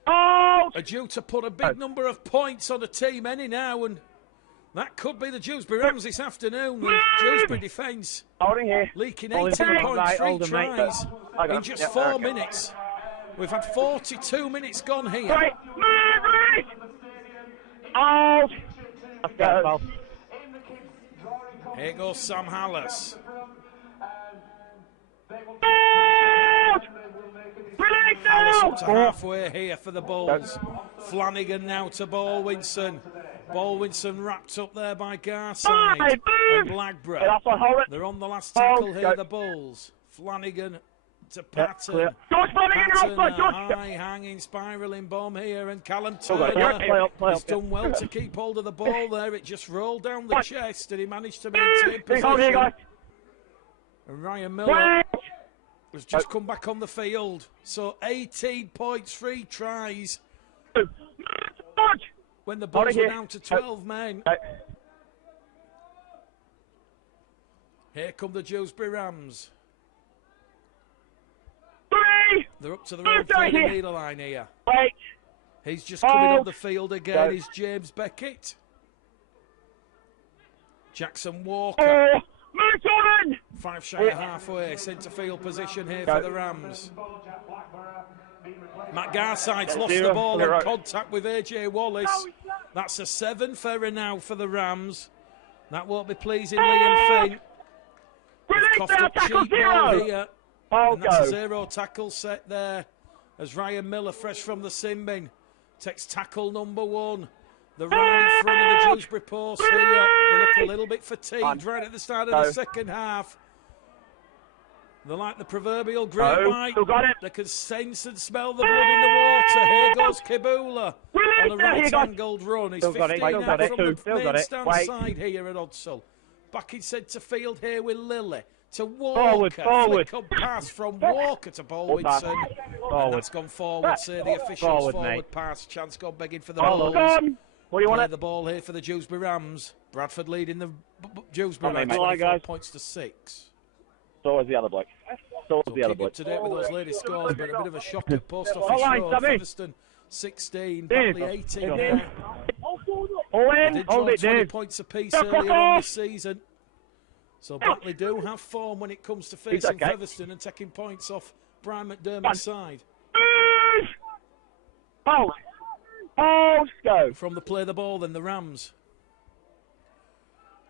are due to put a big number of points on the team any now, and that could be the Dewsbury Rams this afternoon. The Dewsbury defence leaking 18 points, 3 tries in just 4 minutes. We've had 42 minutes gone here. Out! Let's go. Here goes Sam Hallis. Hallis up to halfway here for the Bulls. Flanagan now to Baldwinson. Baldwinson wrapped up there by Garside and Blackburn. They're on the last tackle here, the Bulls. Flanagan to Patton. Patton, a high-hanging, spiralling bomb here, and Callum Turner has done well to keep hold of the ball there. It just rolled down the chest, and he managed to maintain position. And Ryan Miller has just come back on the field. So 18 points, 3 tries. When the Bulls were down to 12 men. Here come the Dewsbury Rams. They're up to the road 30-metre line here. He's just coming on the field again. Is James Beckett. Jackson Walker. 5 shy of halfway. Centre field position here for the Rams. Matt Garside's lost the ball in contact with AJ Wallace. That's a 7th error now for the Rams. That won't be pleasing Liam Finn. They've coughed up cheap ball here. And that's a 0 tackle set there as Ryan Miller, fresh from the sin bin, takes tackle number 1. They're right in front of the Dewsbury post here. They look a little bit fatigued right at the start of the second half. They're like the proverbial great white. They can sense and smell the blood in the water. Here goes Kibula on a right-angled run. He's 15 out from the main stand side here at Odsall. Back in centre field here with Lilly. To Walker, flick up pass from Walker to Baldwinson. And that's gone forward, say the officials. Forward pass, chance gone begging for the Bulls. What do you want? The ball here for the Dewsbury Rams. Bradford leading the Dewsbury Rams 24 points to 6. So was the other bloke. So was the other bloke. Up to date with those latest scores, but a bit of a shock at Post Office Road. Featherstone 16, Batley 18. They did draw 20 points apiece earlier on this season. So Batley do have form when it comes to facing Featherstone and taking points off Brian McDermott's side. Go. From the play the ball, then the Rams.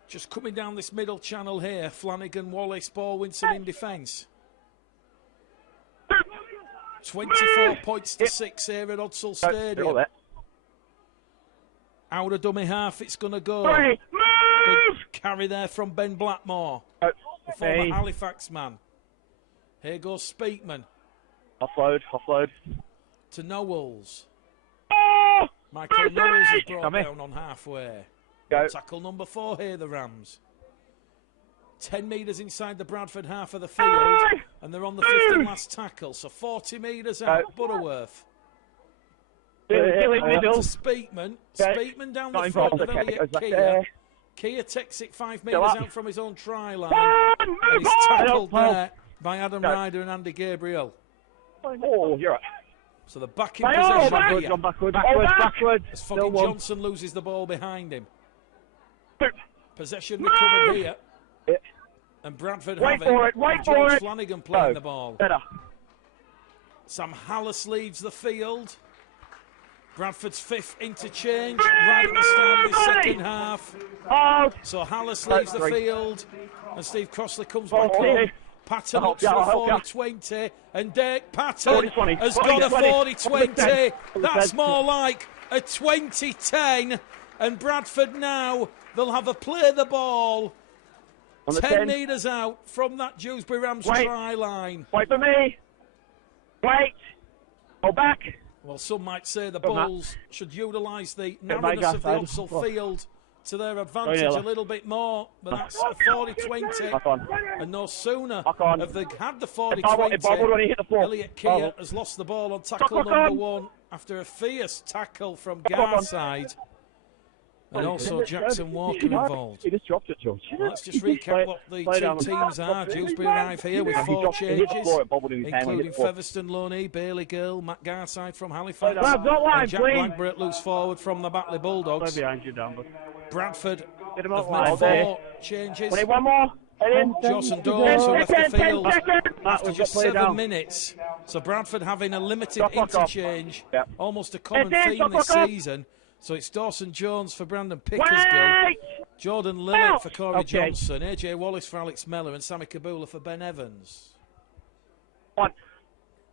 Just coming down this middle channel here. Flanagan, Wallace, Baldwinson in defence. 24 points to 6 here at Odsall Stadium. Out of dummy half, it's going to go. Big carry there from Ben Blackmore, the former Halifax man. Here goes Speakman. Offload. To Knowles. Michael Knowles is brought down on halfway. Tackle number 4 here, the Rams. 10 metres inside the Bradford half of the field, and they're on the 5th and last tackle, so 40 metres out. Butterworth. To Speakman. Speakman down the front of Elliot Keir. Keir takes it 5 metres out from his own try line. And he's tackled there by Adam Ryder and Andy Gabriel. Oh, you're right. So the back in possession here. Backwards. As Foggy Johnson loses the ball behind him. Possession recovered here. And Bradford have it. James Flanagan playing the ball. Sam Hallis leaves the field. Bradford's 5th interchange right at the start of the second half. So Hallis leaves the field and Steve Crossley comes back on. Patton looks for a 40-20 and Dirk Patton has got a 40-20. That's more like a 20-10, and Bradford now, they'll have a play the ball 10 metres out from that Dewsbury Rams try line. Wait for me. Go back. Well, some might say the Bulls should utilise the narrowness of the Odsall field to their advantage a little bit more, but that's a 40-20, and no sooner have they had the 40-20, Elliot Keir has lost the ball on tackle number 1 after a fierce tackle from Garside, and also Jackson Walker involved. He just dropped it, George. Well, let's just recap what the two teams are. Dewsbury arrive here with 4 changes, including Featherstone, Loney, Bailey Gill, Matt Garside from Halifax, and Jack Blackburn at loose forward from the Batley Bulldogs. Bradford have made 4 changes. One more. Jawson Dawes who left the field after just 7 minutes. So Bradford having a limited interchange, almost a common theme this season. So it's Dawson Jones for Brandon Pickersgill, Jordan Lillett for Corey Johnson, AJ Wallace for Alex Mellor, and Sammy Kabula for Ben Evans. Well,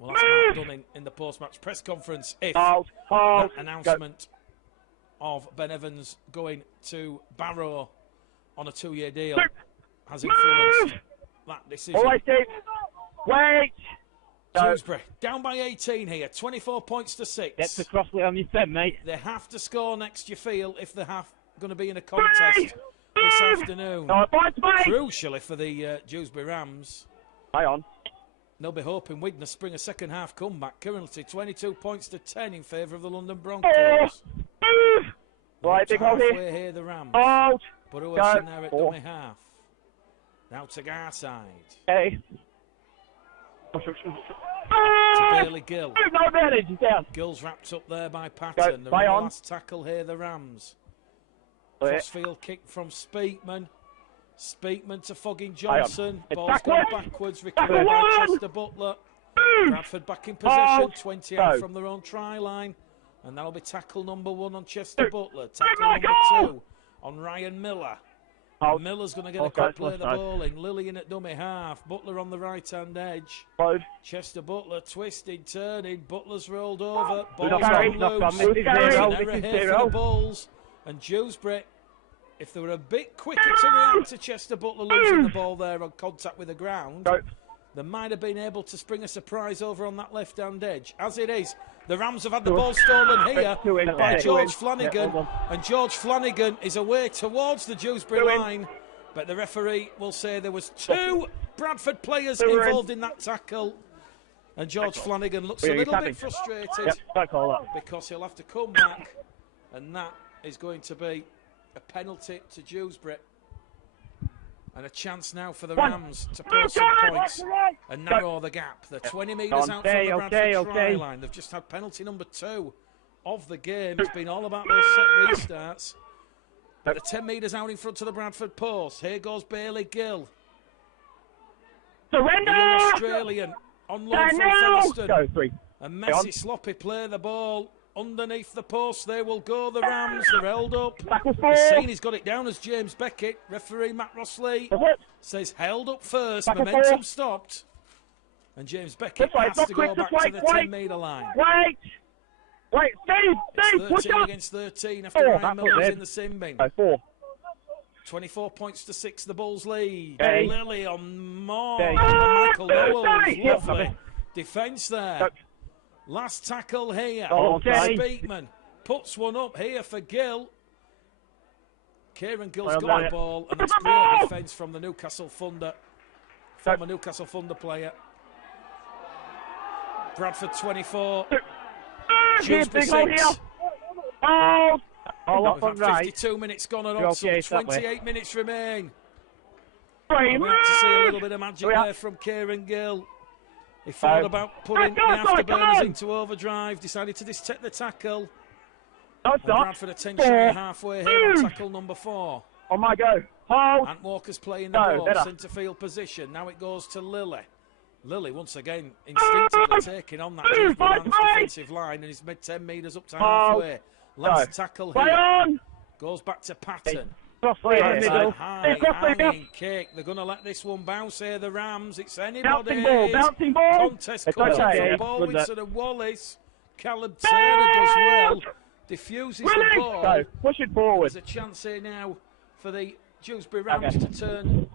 that's Mark Dunning in the post-match press conference. If that announcement of Ben Evans going to Barrow on a 2-year deal has influenced that decision. All right, Steve. Wait. Dewsbury down by 18 here, 24 points to 6. Get the crosslet on your 10, mate. They have to score next, you feel, if they're going to be in a contest this afternoon. Crucially for the Dewsbury Rams. Hang on. They'll be hoping Widnes spring a second half comeback. Currently 22 points to 10 in favour of the London Broncos. Right, big hole here, the Rams. But who else in there at dummy half? Now to Garside. Okay. To Bailey Gill. No advantage, he's down. Gill's wrapped up there by Patton. The last tackle here, the Rams. Crossfield kick from Speakman. Speakman to Fogging Johnson. Ball's gone backwards. Recovered by Chester Butler. Bradford back in possession. 20 out from their own try line. And that'll be tackle number 1 on Chester Butler. Tackle number 2 on Ryan Miller. Miller's going to get a cut, play the ball in. Lilly in at dummy half. Butler on the right-hand edge. Chester Butler twisting, turning. Butler's rolled over. Ball's gone loose. Error here for the Bulls. And Dewsbury, if they were a bit quicker to react to Chester Butler losing the ball there on contact with the ground, they might have been able to spring a surprise over on that left-hand edge. As it is, the Rams have had the ball stolen here by George Flanagan, and George Flanagan is away towards the Dewsbury line, but the referee will say there was 2 Bradford players involved in that tackle, and George Flanagan looks a little bit frustrated because he'll have to come back, and that is going to be a penalty to Dewsbury. And a chance now for the Rams to pull some points and narrow the gap. They're 20 metres out from the Bradford try line. They've just had penalty number 2 of the game. It's been all about those set restarts. But they're 10 metres out in front of the Bradford post. Here goes Bailey Gill. Surrender! The young Australian on loan from Featherstone. A messy, sloppy play. The ball underneath the post, they will go, the Rams. They're held up. He's seen he's got it down as James Beckett. Referee Matt Rossley says held up first, momentum stopped. And James Beckett has to go back to the 10-metre line. Wait, Steve, 13 against 13 after Ryan Miller's in the sin bin. 24 points to 6, the Bulls lead. Lilly on Michael Knowles. Lovely defence there. Last tackle here. Speakman puts one up here for Gill. Kieran Gill's got the ball, and it's great defence from the Newcastle Thunder, former Newcastle Thunder player. Bradford 24. Dewsbury 6. We've had 52 minutes gone on Oxford, 28 minutes remain. We have to see a little bit of magic there from Kieran Gill. He thought about putting the afterburners into overdrive, decided to take the tackle. And Bradford attention halfway here on tackle number 4. On my go. Hold. Ant Walker's playing the ball, centre field position. Now it goes to Lilly. Lilly once again instinctively taking on that defensive line, and he's mid 10 metres up to halfway. Last tackle here. Goes back to Patton. Hanging kick. They're going to let this one bounce here, the Rams. It's anybody's. Bouncing ball. Contest comes from Baldwinson and Wallace. Callum Turner does well. Diffuses the ball. Push it forward. There's a chance here now for the Dewsbury Rams to turn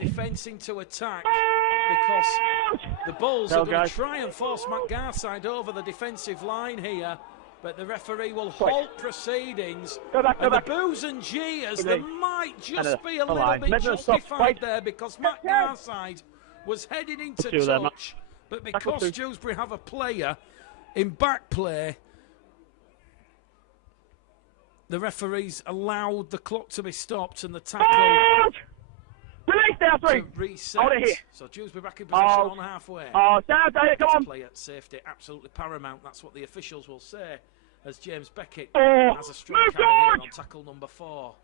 defence into attack, because the Bulls are going to try and force Matt Garside over the defensive line here. But the referee will halt proceedings. And the boos and jeers, there might just be a little bit justified there, because Matt Garside was heading into touch. But because Dewsbury have a player in back play, the referees allowed the clock to be stopped and the tackle to reset. So Dewsbury back in position on halfway. Come on. Play at safety, absolutely paramount. That's what the officials will say, as James Beckett has a strong carry here on tackle number 4.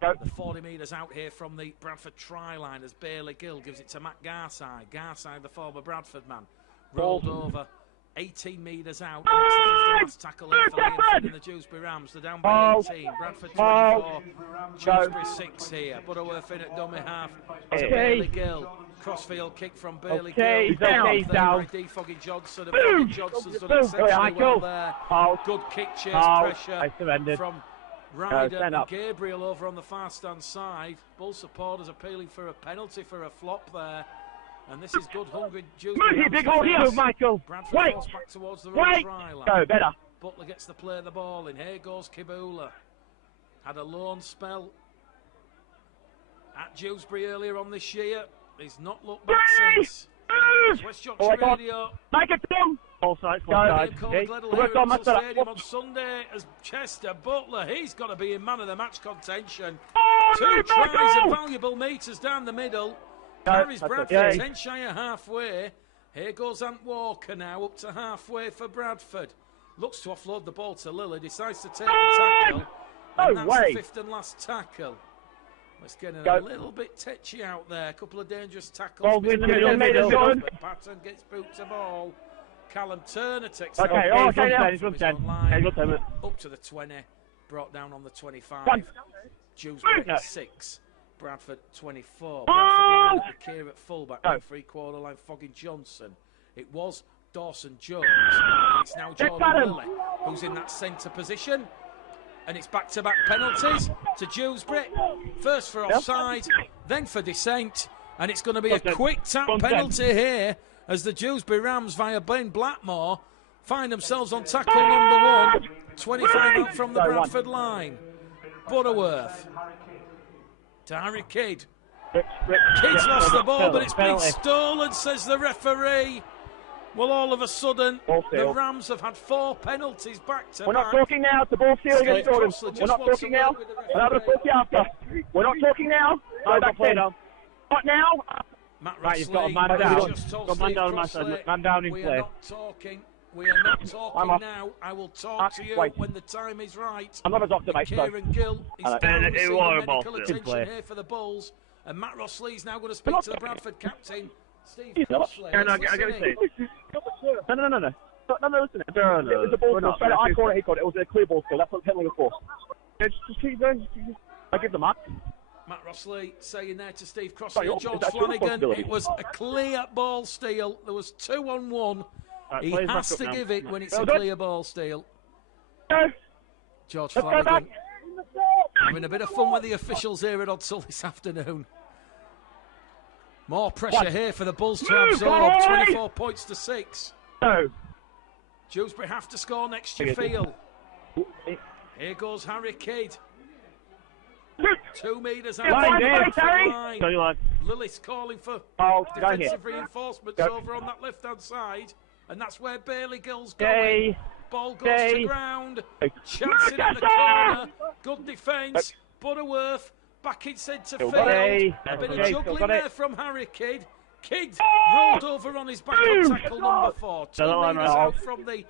The 40 metres out here from the Bradford try line as Bailey Gill gives it to Matt Garside. Garside, the former Bradford man, rolled over 18 metres out. That's the 50 last tackle here for Liam and the Dewsbury Rams. They're down by 18. Bradford 24. Dewsbury 6 here. Butterworth in at dummy half. To Bailey Gill. Crossfield kick from Bailey Gill. He's down. By Foggy Johnson. And Foggy Johnson's done exceptionally well there. Good kick chase pressure from Ryder and Gabriel over on the far stand side. Bull supporters appealing for a penalty for a flop there. And this is good, hungry Dewsbury. Big hole here, Michael. Bradford falls back towards the right try line. Go, better. Butler gets to play the ball in. Here goes Kibula. Had a loan spell at Dewsbury earlier on this year. He's not looked back since. West Yorkshire Radio. Make it Tim. All sides, Stadium on Sunday as Chester Butler. He's got to be in man of the match contention. 2 tries and valuable metres down the middle. Carries Bradford 10 shy of halfway. Here goes Ant Walker now up to halfway for Bradford. Looks to offload the ball to Lily. Decides to take the tackle. And that's the 5th and last tackle. It's getting a little bit tetchy out there. A couple of dangerous tackles. Ball in the middle. Patton gets boot to ball. Callum Turner takes he's run 10. Up to the 20. Brought down on the 25. Dewsbury 6. Bradford 24. Bradford at the Keir at fullback. 3/4 line Foggy Johnson. It was Dawson Jones. It's now Jordan Lilly who's in that centre position. And it's back-to-back penalties to Dewsbury. First for offside, then for dissent. And it's going to be a quick tap penalty here as the Dewsbury Rams via Ben Blackmore find themselves on tackle number 1. 25 out from the Bradford line. Butterworth to Harry Kidd. Kidd's lost the ball, but it's been stolen, says the referee. Well, all of a sudden, the Rams have had 4 penalties back to back. We're not talking now. The ball field against Jordan. We're not talking now. We're not talking after. We're not talking now. Go back then. Not now. Matt Right, you've got a man down. Got man down, man down in play. We are not talking now. I will talk to you when the time is right. I'm not a doctor, mate. Kieran Gill is down receiving medical attention here for the Bulls. And Matt Rossley's now going to speak to the Bradford captain, Steve Crossley. No, listen. It was a ball skill. I called it, he called it. It was a clear ball skill. That's what penalty was for. Just keep going. I give them up. Matt Rossley saying there to Steve Crossley and George Flanagan, it was a clear ball steal. There was 2-on-1. He has to give it when it's a clear ball steal. George Flanagan having a bit of fun with the officials here at Odsall this afternoon. More pressure here for the Bulls to absorb. 24 points to 6. Dewsbury have to score next, you feel. Here goes Harry Kidd. 2 metres out from the line. Lillis calling for defensive reinforcements over on that left-hand side. And that's where Bailey Gill's going. Ball goes to ground. Chancing in the corner. Good defence. Butterworth back in centre field. A bit of juggling there from Harry Kidd. Kidd rolled over on his back on tackle number 4. 2 metres out from the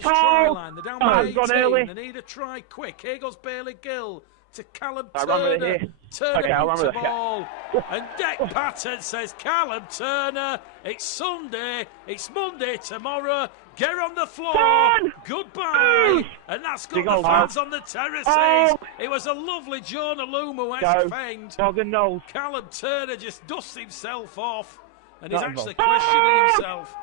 try line. They're down by 18. They need a try quick. Here goes Bailey Gill to Callum Turner. Turner puts the ball. And Deck Patton says, Callum Turner, it's Sunday, it's Monday tomorrow. Get on the floor. Goodbye. And that's got the fans on the terraces. It was a lovely Jonah Lumo-esque feint. Callum Turner just dusts himself off. And he's actually questioning himself.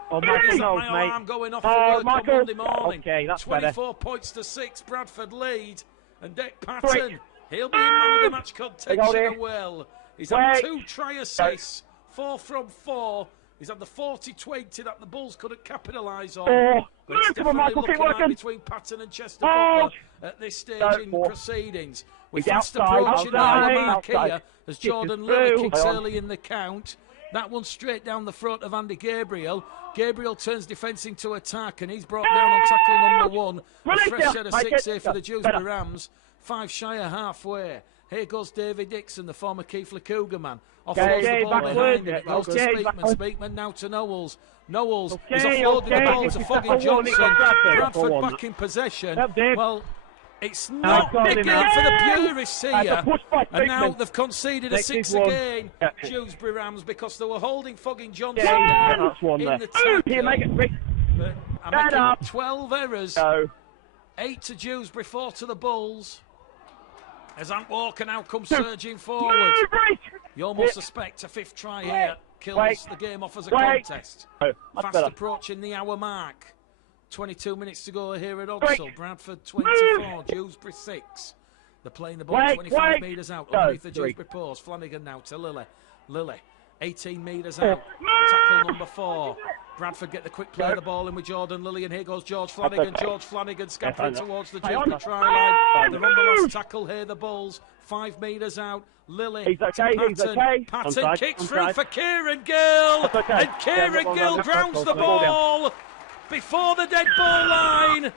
Is my alarm going off for work on Monday morning? 24 points to 6, Bradford lead. And Deck Patton, he'll be in man of the match contention as well. He's had 2 try assists, 4 from 4. He's had the 40-20 that the Bulls couldn't capitalise on. But it's definitely looking like between Patton and Chester Butler at this stage in proceedings. We're fast approaching the mark here as Jordan Lilly kicks early in the count. That one straight down the front of Andy Gabriel. Gabriel turns defence into attack and he's brought down on tackle number 1. A fresh set of 6 here for the Dewsbury Rams. 5 shy of halfway. Here goes David Dixon, the former Keighley Cougar man. Offloads the ball behind him. It goes to Speakman. Speakman now to Knowles. Knowles is offloading the ball to Foggy Johnson. Bradford back in possession. Well, it's not big game for the purists here. And now they've conceded a 6 again, Dewsbury Rams, because they were holding Foggy Johnson down in the tackle. But I'm making 12 errors. No. 8 to Dewsbury, 4 to the Bulls. As Ant Walker now comes surging forward. You almost suspect a 5th try here kills the game off as a contest. Fast approaching the hour mark. 22 minutes to go here at Odsall. Bradford 24, Dewsbury 6. They're playing the ball 25 metres out underneath the Dewsbury post. Flanagan now to Lily. Lily, 18 metres out. Tackle number 4. Bradford get the quick play of the ball in with Jordan Lilly, and here goes George Flanagan. George Flanagan scampering towards the Dewsbury try line. They're on the last tackle here, the Bulls. 5 metres out. Lily to Patton. Patton kicks through for Kieran Gill. And Kieran Gill drowns the ball before the dead ball line.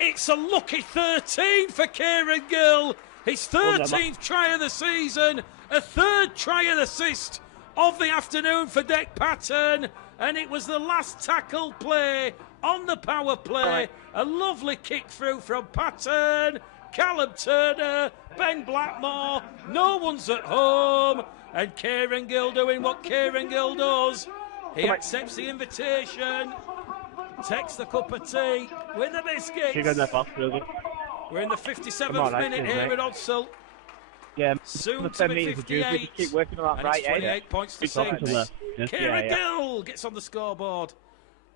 It's a lucky 13 for Kieran Gill. His 13th try of the season. A 3rd try and assist of the afternoon for Dec Patton. And it was the last tackle play on the power play. A lovely kick through from Patton. Callum Turner, Ben Blackmore, no one's at home. And Kieran Gill doing what Kieran Gill does. He accepts the invitation, takes the cup of tea with the biscuits. We're in the 57th minute here at Odsall. Yeah, soon to be 58. Keep working on that, and it's 28 points to 6. Kieran Gill gets on the scoreboard.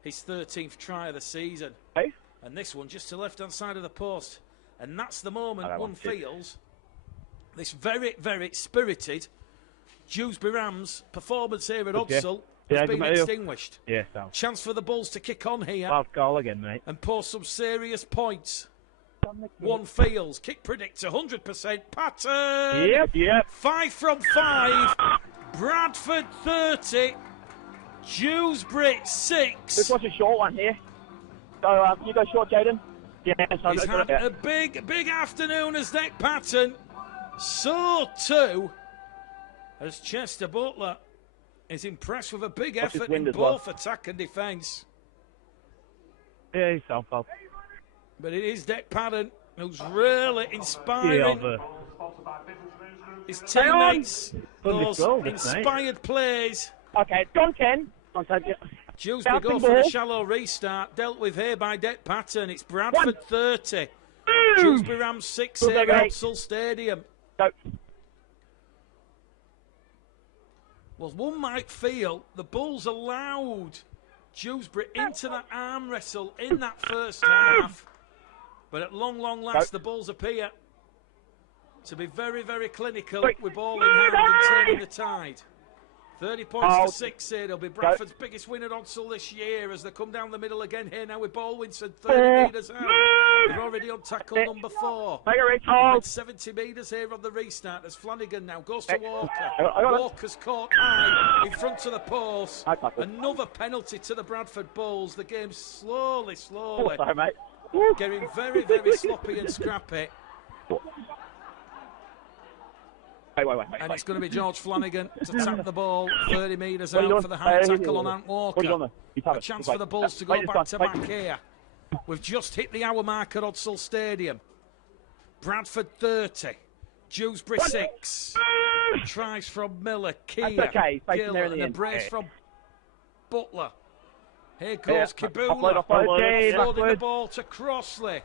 His 13th try of the season. And this one just to the left-hand side of the post. And that's the moment one feels this very, very spirited Dewsbury Rams performance here at Odsall has been extinguished. Chance for the Bulls to kick on here. Wild goal again, mate. And pour some serious points. One feels. Kick predictor, 100%. Patton. 5 from 5. Bradford 30. Dewsbury 6. This was a short one here. So you go short, Jaden. He's had a big afternoon as Dec Patton. So too as Chester Butler is impressed with a big effort in both attack and defence. Yeah, he's self-help. But it is Dec Patton who's really inspiring his teammates. Those inspired plays. Okay, John 10. Dewsbury go for the shallow restart, dealt with here by Dec Patton. It's Bradford 30. Dewsbury Rams 6 here at Odsall Stadium. Well, one might feel the Bulls allowed Dewsbury into that arm wrestle in that first half. But at long last, the Bulls appear to be very, very clinical with ball in hand and turning the tide. 30 points to 6 here. It'll be Bradford's biggest win at Odsall this year as they come down the middle again here now with Baldwinson 30 metres out. They're already on tackle number 4. 70 metres here on the restart as Flanagan now goes to Walker. Walker's caught high in front of the post. Another penalty to the Bradford Bulls. The game slowly getting very, very sloppy and scrappy. And it's going to be George Flanagan to tap the ball 30 metres out for the high tackle on Ant Walker. A chance for the Bulls to go back to back here. We've just hit the hour mark at Odsall Stadium. Bradford 30, Dewsbury 6. Tries from Miller, Keir, Gill, and a brace from Butler. Here goes Kibula, holding the ball to Crossley.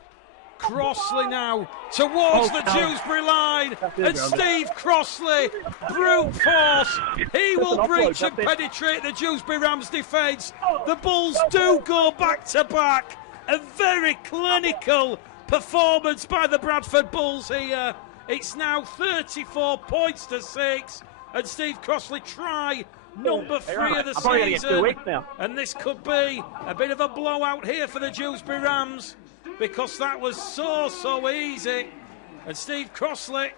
Crossley now towards the Dewsbury line, and Steve Crossley, brute force, he will breach and penetrate the Dewsbury Rams defence. The Bulls do go back to back. A very clinical performance by the Bradford Bulls here. It's now 34 points to 6, and Steve Crossley try number 3 of the season. And this could be a bit of a blowout here for the Dewsbury Rams, because that was so easy. And Steve Crossley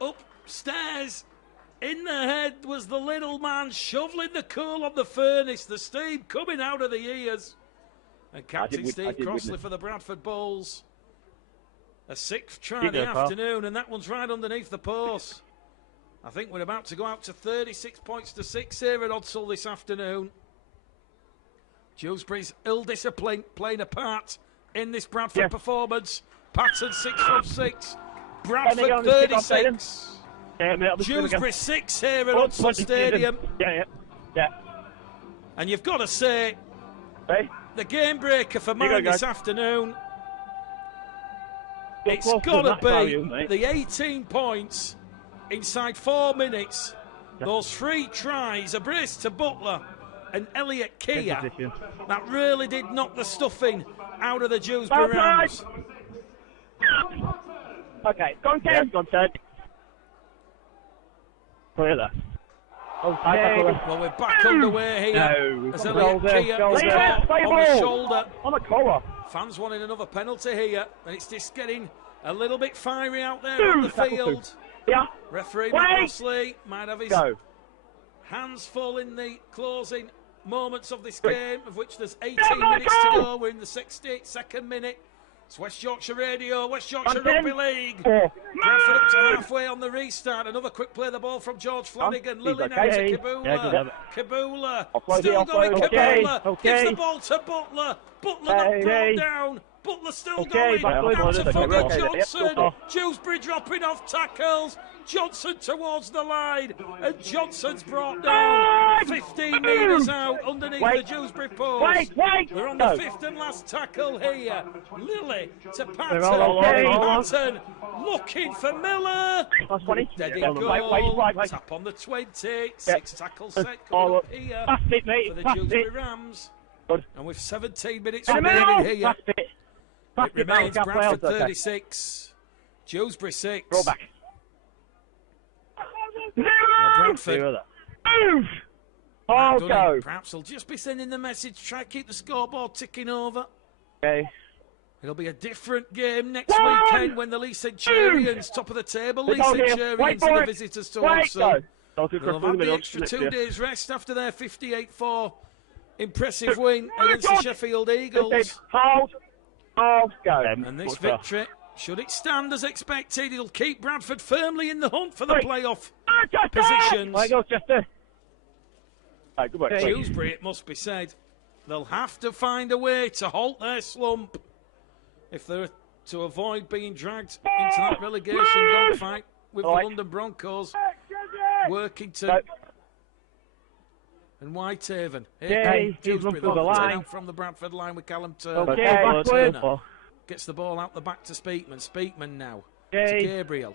upstairs, in the head was the little man shoveling the coal on the furnace, the steam coming out of the ears. And Captain Steve Crossley for the Bradford Bulls. A 6th try of the afternoon, and that one's right underneath the post. I think we're about to go out to 36 points to 6 here at Odsall this afternoon. Dewsbury's ill discipline playing a part in this Bradford performance. Patton 6 from 6. Bradford 36. Dewsbury 6 here at Odsall Stadium. And you've got to say, the game breaker for mine this afternoon, it's got to be the 18 points inside 4 minutes. Those 3 tries, a brace to Butler and Elliot Keir, that really did knock the stuffing out of the Dewsbury Rams. Okay, go on, Ken. Go on, Ted. Clear that. Okay. Well, we're back underway here. No. As Elliot Keir on the shoulder. On the collar. Fans wanting another penalty here, and it's just getting a little bit fiery out there on the field. Yeah. Referee Mosley might have his hands full in the closing moments of this game, of which there's 18 minutes to go. We're in the 62nd minute. It's West Yorkshire Radio, West Yorkshire Rugby League. Bradford up to halfway on the restart. Another quick play, the ball from George Flanagan. Lily now to Kabula. Kabula, still going Kabula. Gives the ball to Butler. Butler not brought down. Butler still going. Now to Foggy Johnson. Dewsbury dropping off tackles. Johnson towards the line. And Johnson's brought down 15 metres out underneath the Dewsbury post. They're on the 5th and last tackle here. Lily to Patton. Patton looking for Miller. Dead in goal. Tap on the 20. 6 tackles set coming up here for the Dewsbury Rams. And with 17 minutes remaining here, it remains Bradford 36, Dewsbury 6. Roll back. Bradford. Go. Perhaps they'll just be sending the message, try to keep the scoreboard ticking over. Okay. It'll be a different game next weekend when the Lee Centurions, top of the table, Lee Centurions and the visitors to Oxford. They'll have the extra 2 days rest after their 58-4 impressive win against the Sheffield Eagles. Go. And this victory, should it stand as expected, it'll keep Bradford firmly in the hunt for the playoff positions. Dewsbury, it must be said, they'll have to find a way to halt their slump if they're to avoid being dragged into that relegation dogfight with the London Broncos. Workington and Whitehaven. Here Dewsbury, out from the Bradford line with Callum Turner. Turner gets the ball out the back to Speakman. Speakman now to Gabriel.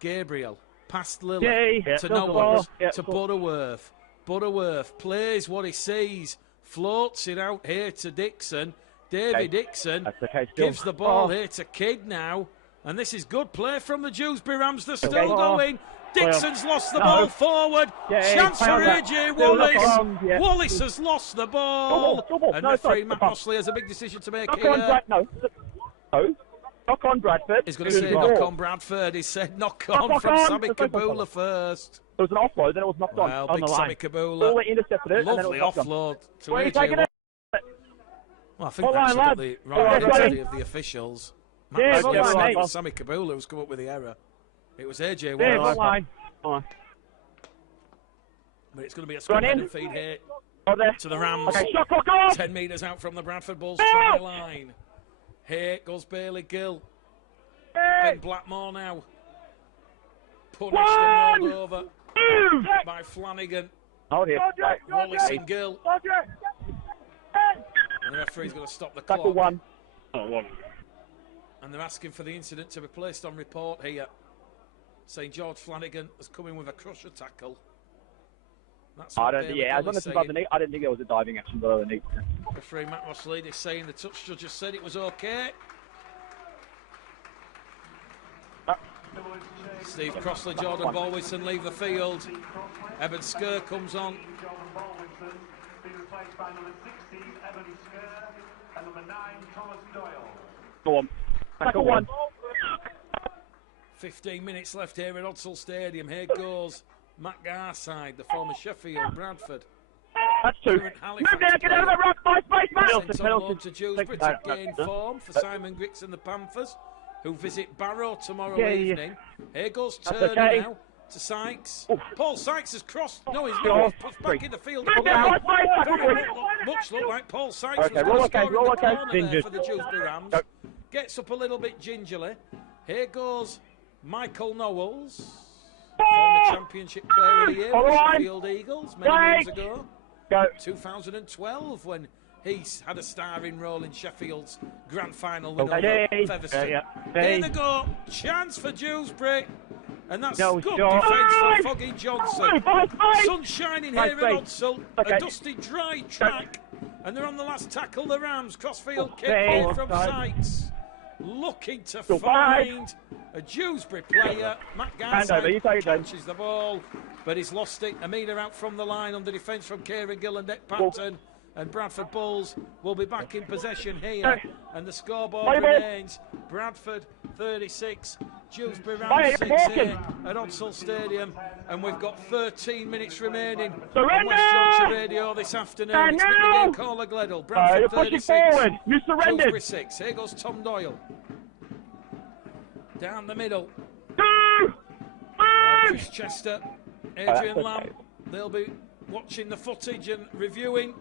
Gabriel past Lily to Noah to Butterworth. Butterworth plays what he sees, floats it out here to Dixon. Davy Dixon gives the ball here to Kidd now. And this is good play from the Dewsbury Rams. They're still going. Dixon's lost the ball forward. Chance for AJ Wallace. Wallace has lost the ball. And referee Matt Mosley has a big decision to make here. Knock on Bradford. He's going to say knock on Bradford. He said knock on from Sammy Kabula first. There was an offload, then it was knocked on. Well, big Sammy Kabula. Lovely offload to AJ Wallace. Well, I think that's got the right identity of the officials. Sammy Kabula who's come up with the error. It was AJ Wallace. But it's going to be a scrum head and feed here to the Rams. 10 metres out from the Bradford Bulls try line. Here goes Bailey Gill. Ben Blackmore now. Punished and rolled over by Flanagan. Wallace and Gill. And the referee's going to stop the clock. And they're asking for the incident to be placed on report here, saying George Flanagan has come in with a crusher tackle. That's what I didn't think there was a diving action below the knee. Referee Matt Rosslead is saying the touch judge just said it was okay. Steve Crossley, Jordan Baldwinson leave the field. Eben Skur comes on. Go on. Tackle one. 15 minutes left here at Odsall Stadium. Here goes Matt Garside, the former Sheffield Bradford. That's two. Move there, get out of the rock, space, Sent on loan to Dewsbury to gain form for Simon Griggs and the Panthers, who visit Barrow tomorrow evening. Here goes Turner now to Sykes. Paul Sykes has crossed. No, he's not. He's pushed back in the field. Much look like Paul Sykes was going to score in the corner there for the Dewsbury Rams. Gets up a little bit gingerly. Here goes Michael Knowles, former Championship Player of the Year with the Sheffield Eagles many moons ago. Go. 2012 when he's had a starring role in Sheffield's grand final win over Featherstone. Here they go. Chance for Dewsbury. And that's good defence for Foggy Johnson. Sun shining here at Odsall. A dusty, dry track. And they're on the last tackle. The Rams. Crossfield kick in from sights. Looking to find a Dewsbury player. Matt Garside catches the ball, but he's lost it. Amina out from the line under defence from Kieran Gill and Dick Patton. And Bradford Bulls will be back in possession here. And the scoreboard remains Bradford 36, Dewsbury Rams 6 here at Odsall Stadium. And we've got 13 minutes remaining on West Yorkshire Radio this afternoon. It's the game caller Gleddle. Bradford 36, Dewsbury 6. Here goes Tom Doyle. Down the middle. Chris Chester, Adrian Lamb. They'll be watching the footage and reviewing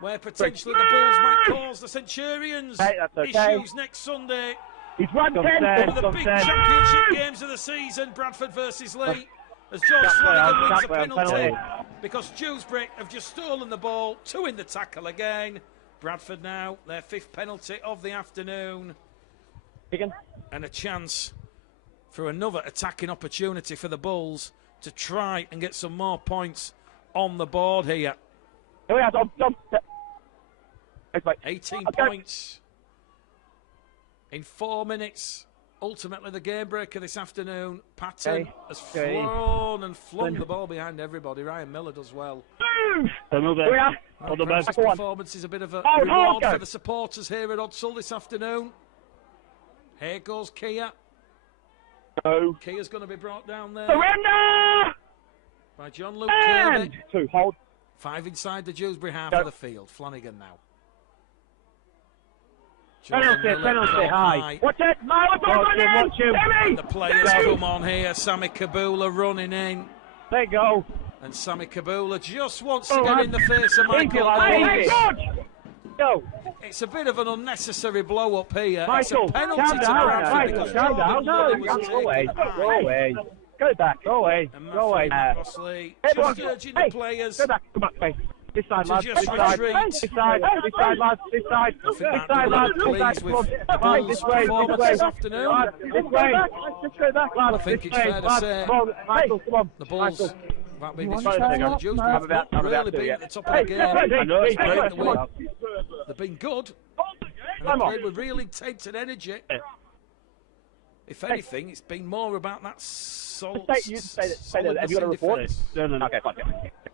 where potentially the Bulls might cause the Centurions issues next Sunday. He's run 10. One of the big championship games of the season, Bradford versus Lee, as George Flanagan wins a penalty because Dewsbury have just stolen the ball, 2 in the tackle again. Bradford now, their 5th penalty of the afternoon. And a chance for another attacking opportunity for the Bulls to try and get some more points on the board here. 18 points in 4 minutes. Ultimately the game breaker this afternoon. Patton has flown and flung the ball behind everybody. Ryan Miller does well. This performance is a bit of a reward for the supporters here at Odsall this afternoon. Here goes Kia. Kia's going to be brought down there. Surrender! By John Luke Kirby. 2, hold. 5 inside the Dewsbury half of the field. Flanagan now. Penalty, high. Watch it! Watch him! And the players come on here. Sammy Kabula running in. There you go. And Sammy Kabula just wants to get in the face of Michael. Go. It's a bit of an unnecessary blow-up here. Michael, it's a penalty to Bradford. Go away. Go back. Go away. Go away. Just urging the players. Go back. Come back, this side, lads. This side, lads. This side, lads. This side. Pleased with the Bulls' performance this afternoon. This way. Just go back, lads. I think it's fair to say Michael, come on. the Bulls, without being disrespectful, the Dewsbury have not really been at the top of the game. They've been good. And they've played with real intent and energy. If anything, it's been more about that solid have you got a report? No. Okay, fine.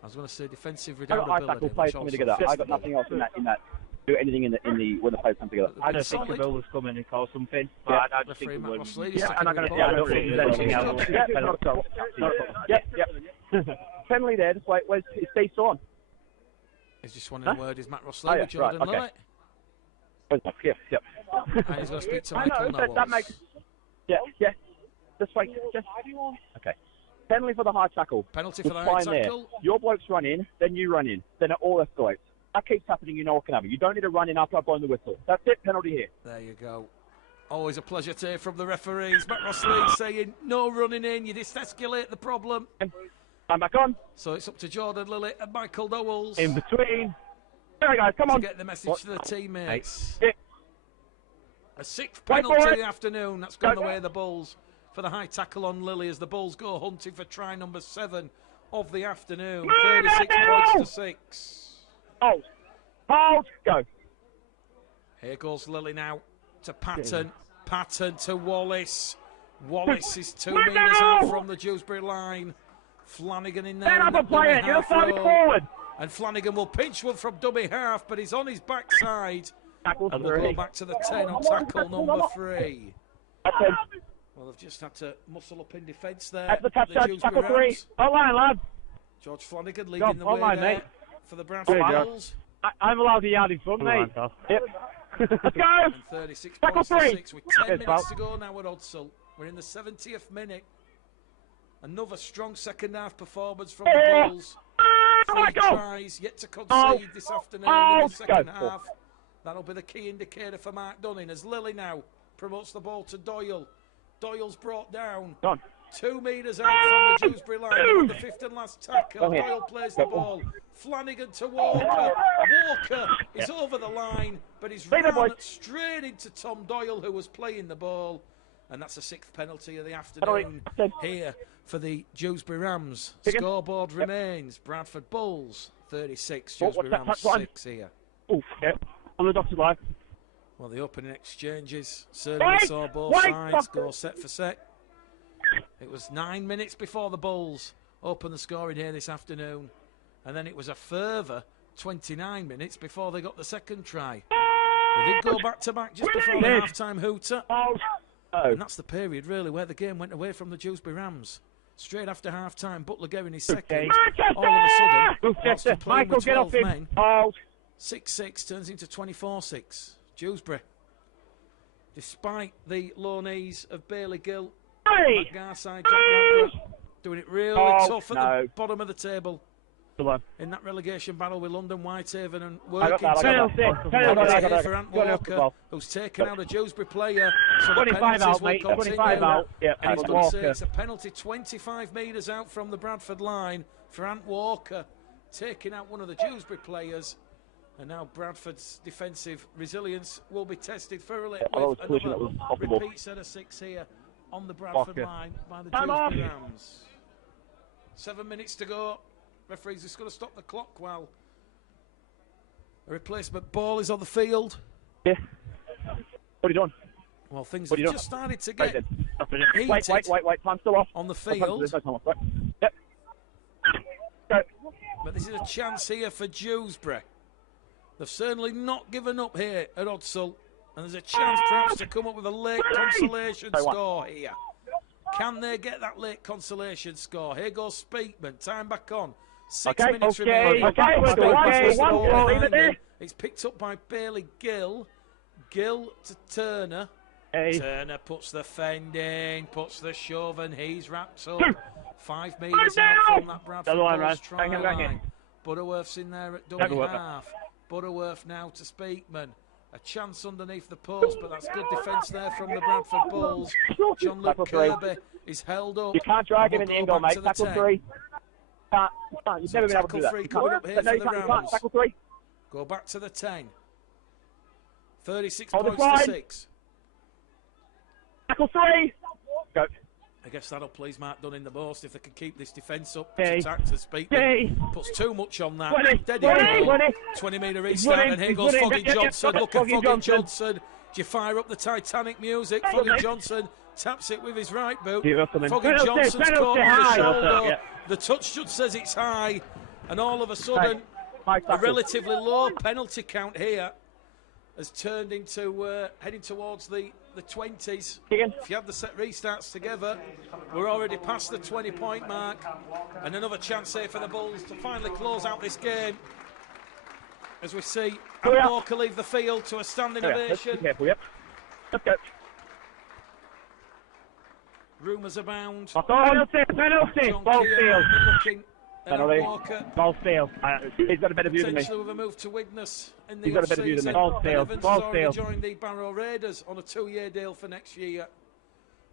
I was going to say defensive redoundability. I got nothing else in that. Do anything in the when the players come together. I don't think the Bill was coming and call something. Yeah, I don't think Matt Rossley, I don't think there's anything else. Yep. Penalty there. Just wait. Where's Steve Sawn? He's just one in the word. Is Matt Rossley with Jordan Lilley? Yep. And he's going to speak to Michael Knowles. Yeah. Just wait. Okay. Penalty for the high tackle. Penalty for the high tackle. Your blokes run in, then you run in. Then it all escalates. That keeps happening, you know what can happen. You don't need to run in after I've blown the whistle. That's it, penalty here. There you go. Always a pleasure to hear from the referees. Matt Rossley saying no running in, you just escalate the problem. I'm back on. So it's up to Jordan Lilley and Michael Knowles. In between. There we go, come on. To get the message to the teammates. Yeah. A 6th penalty of the afternoon. That's gone the way of the Bulls for the high tackle on Lilley as the Bulls go hunting for try number 7 of the afternoon. 36 points to 6. Hold, go. Here goes Lilley now to Patton. Patton to Wallace. Wallace is 2 metres out from the Dewsbury line. Flanagan in there. And Flanagan will pinch one from dummy half, but he's on his backside. And we'll go back to the 10 on tackle number 3. Well, they've just had to muscle up in defence there. At the tackle 3. Online, lad. George Flanagan leading the way there, mate, for the Bradford Bulls. I'm allowed the yard in front, mate. Yep. Let's go. And 36 points to 6 with 10 minutes to go now at Odsall. We're in the 70th minute. Another strong second half performance from the Bulls. 3 tries yet to concede this afternoon in the second half. That'll be the key indicator for Mark Dunning as Lilley now promotes the ball to Doyle. Doyle's brought down 2 metres out from the Dewsbury line. On the fifth and last tackle. Doyle plays the ball. Flanagan to Walker. Walker is over the line, but he's run straight into Tom Doyle, who was playing the ball. And that's the 6th penalty of the afternoon here for the Dewsbury Rams. Scoreboard remains Bradford Bulls 36, Dewsbury Rams 6 here. Oof, yeah. On the dotted line. Well, the opening exchanges certainly saw both sides go set for set. It was 9 minutes before the Bulls opened the scoring here this afternoon. And then it was a further 29 minutes before they got the second try. They did go back-to-back just before the half-time hooter. And that's the period, really, where the game went away from the Dewsbury Rams. Straight after half-time, Butler getting his second. All of a sudden, whilst he's playing with 12 men, 6-6 turns into 24-6. Dewsbury, despite the low knees of Bailey Gill, Garside, Jack Lambert, doing it really tough at the bottom of the table. In that relegation battle with London Whitehaven and working for Ant Walker, who's taken out a Dewsbury player. So the penalties will continue. 25 out. Yeah, and he's going to say it's a penalty 25 metres out from the Bradford line for Ant Walker, taking out one of the Dewsbury players. And now Bradford's defensive resilience will be tested thoroughly with another repeat set of 6 here on the Bradford line by the Dewsbury Rams. 7 minutes to go. Referee's just going to stop the clock while a replacement ball is on the field. Yeah. What are you doing? Well, things have just started to get heated wait. Time's still off. On the field. Yep. But this is a chance here for Dewsbury. They've certainly not given up here at Odsall. And there's a chance perhaps to come up with a late consolation score here. Can they get that late consolation score? Here goes Speakman. Time back on. 6 minutes remaining. It's picked up by Bailey Gill. Gill to Turner. Turner puts the fend in, puts the shove, and he's wrapped up. 5 metres out from that Bradford Bulls try line. Butterworth's in there at dummy half. Butterworth now to Speakman. A chance underneath the post, but that's good defence there from the Bradford Bulls. John Luke Kirby is held up. You can't drag him in the end goal, mate. Tackle 3. You've never been able to do that. Tackle 3 coming up here for the Rams. Tackle 3. Go back to the 10. 36 points to 6. Tackle 3. Go. I guess that'll please Mark Dunn the most if they can keep this defence up. Attack to Speakman. Puts too much on that. 20 metre restart, and here goes Foggy Johnson. Look at Foggy Johnson. Do you fire up the Titanic music? Foggy Johnson taps it with his right boot. Foggy Johnson's caught on the shoulder. The touch judge says it's high, and all of a sudden, a relatively low penalty count here has turned into heading towards the 20s. If you have the set restarts together, we're already past the 20-point mark, and another chance here for the Bulls to finally close out this game. As we see Ant Walker leave the field to a standing ovation. Let's go. Rumours abound. Penalty. Ball field. Ball field. He's got a better view than me. Potentially with a move to Widnes in the He's got a better view than me. Ball field. Joined the Barrow Raiders on a 2-year deal for next year.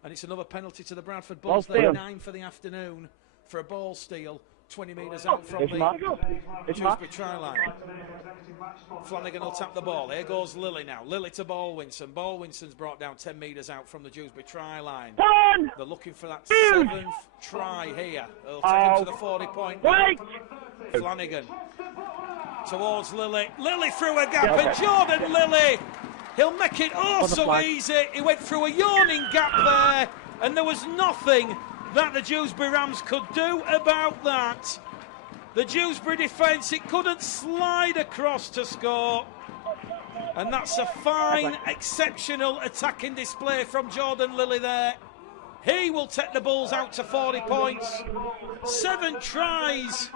And it's another penalty to the Bradford Bulls. They're 9 for the afternoon for a ball steal. 20 metres out from the Dewsbury try line. Flanagan will tap the ball. Here goes Lilly now. Lilly to Baldwinson. Baldwinson's brought down 10 metres out from the Dewsbury try line. They're looking for that 7th try here. They'll take him to the 40-point mark. Flanagan towards Lilly. Lilly through a gap, and Jordan Lilly, he'll make it so easy. He went through a yawning gap there, and there was nothing that the Dewsbury Rams could do about that. The Dewsbury defence, it couldn't slide across to score. And that's a fine, exceptional attacking display from Jordan Lilly there. He will take the Bulls out to 40 points. 7 tries.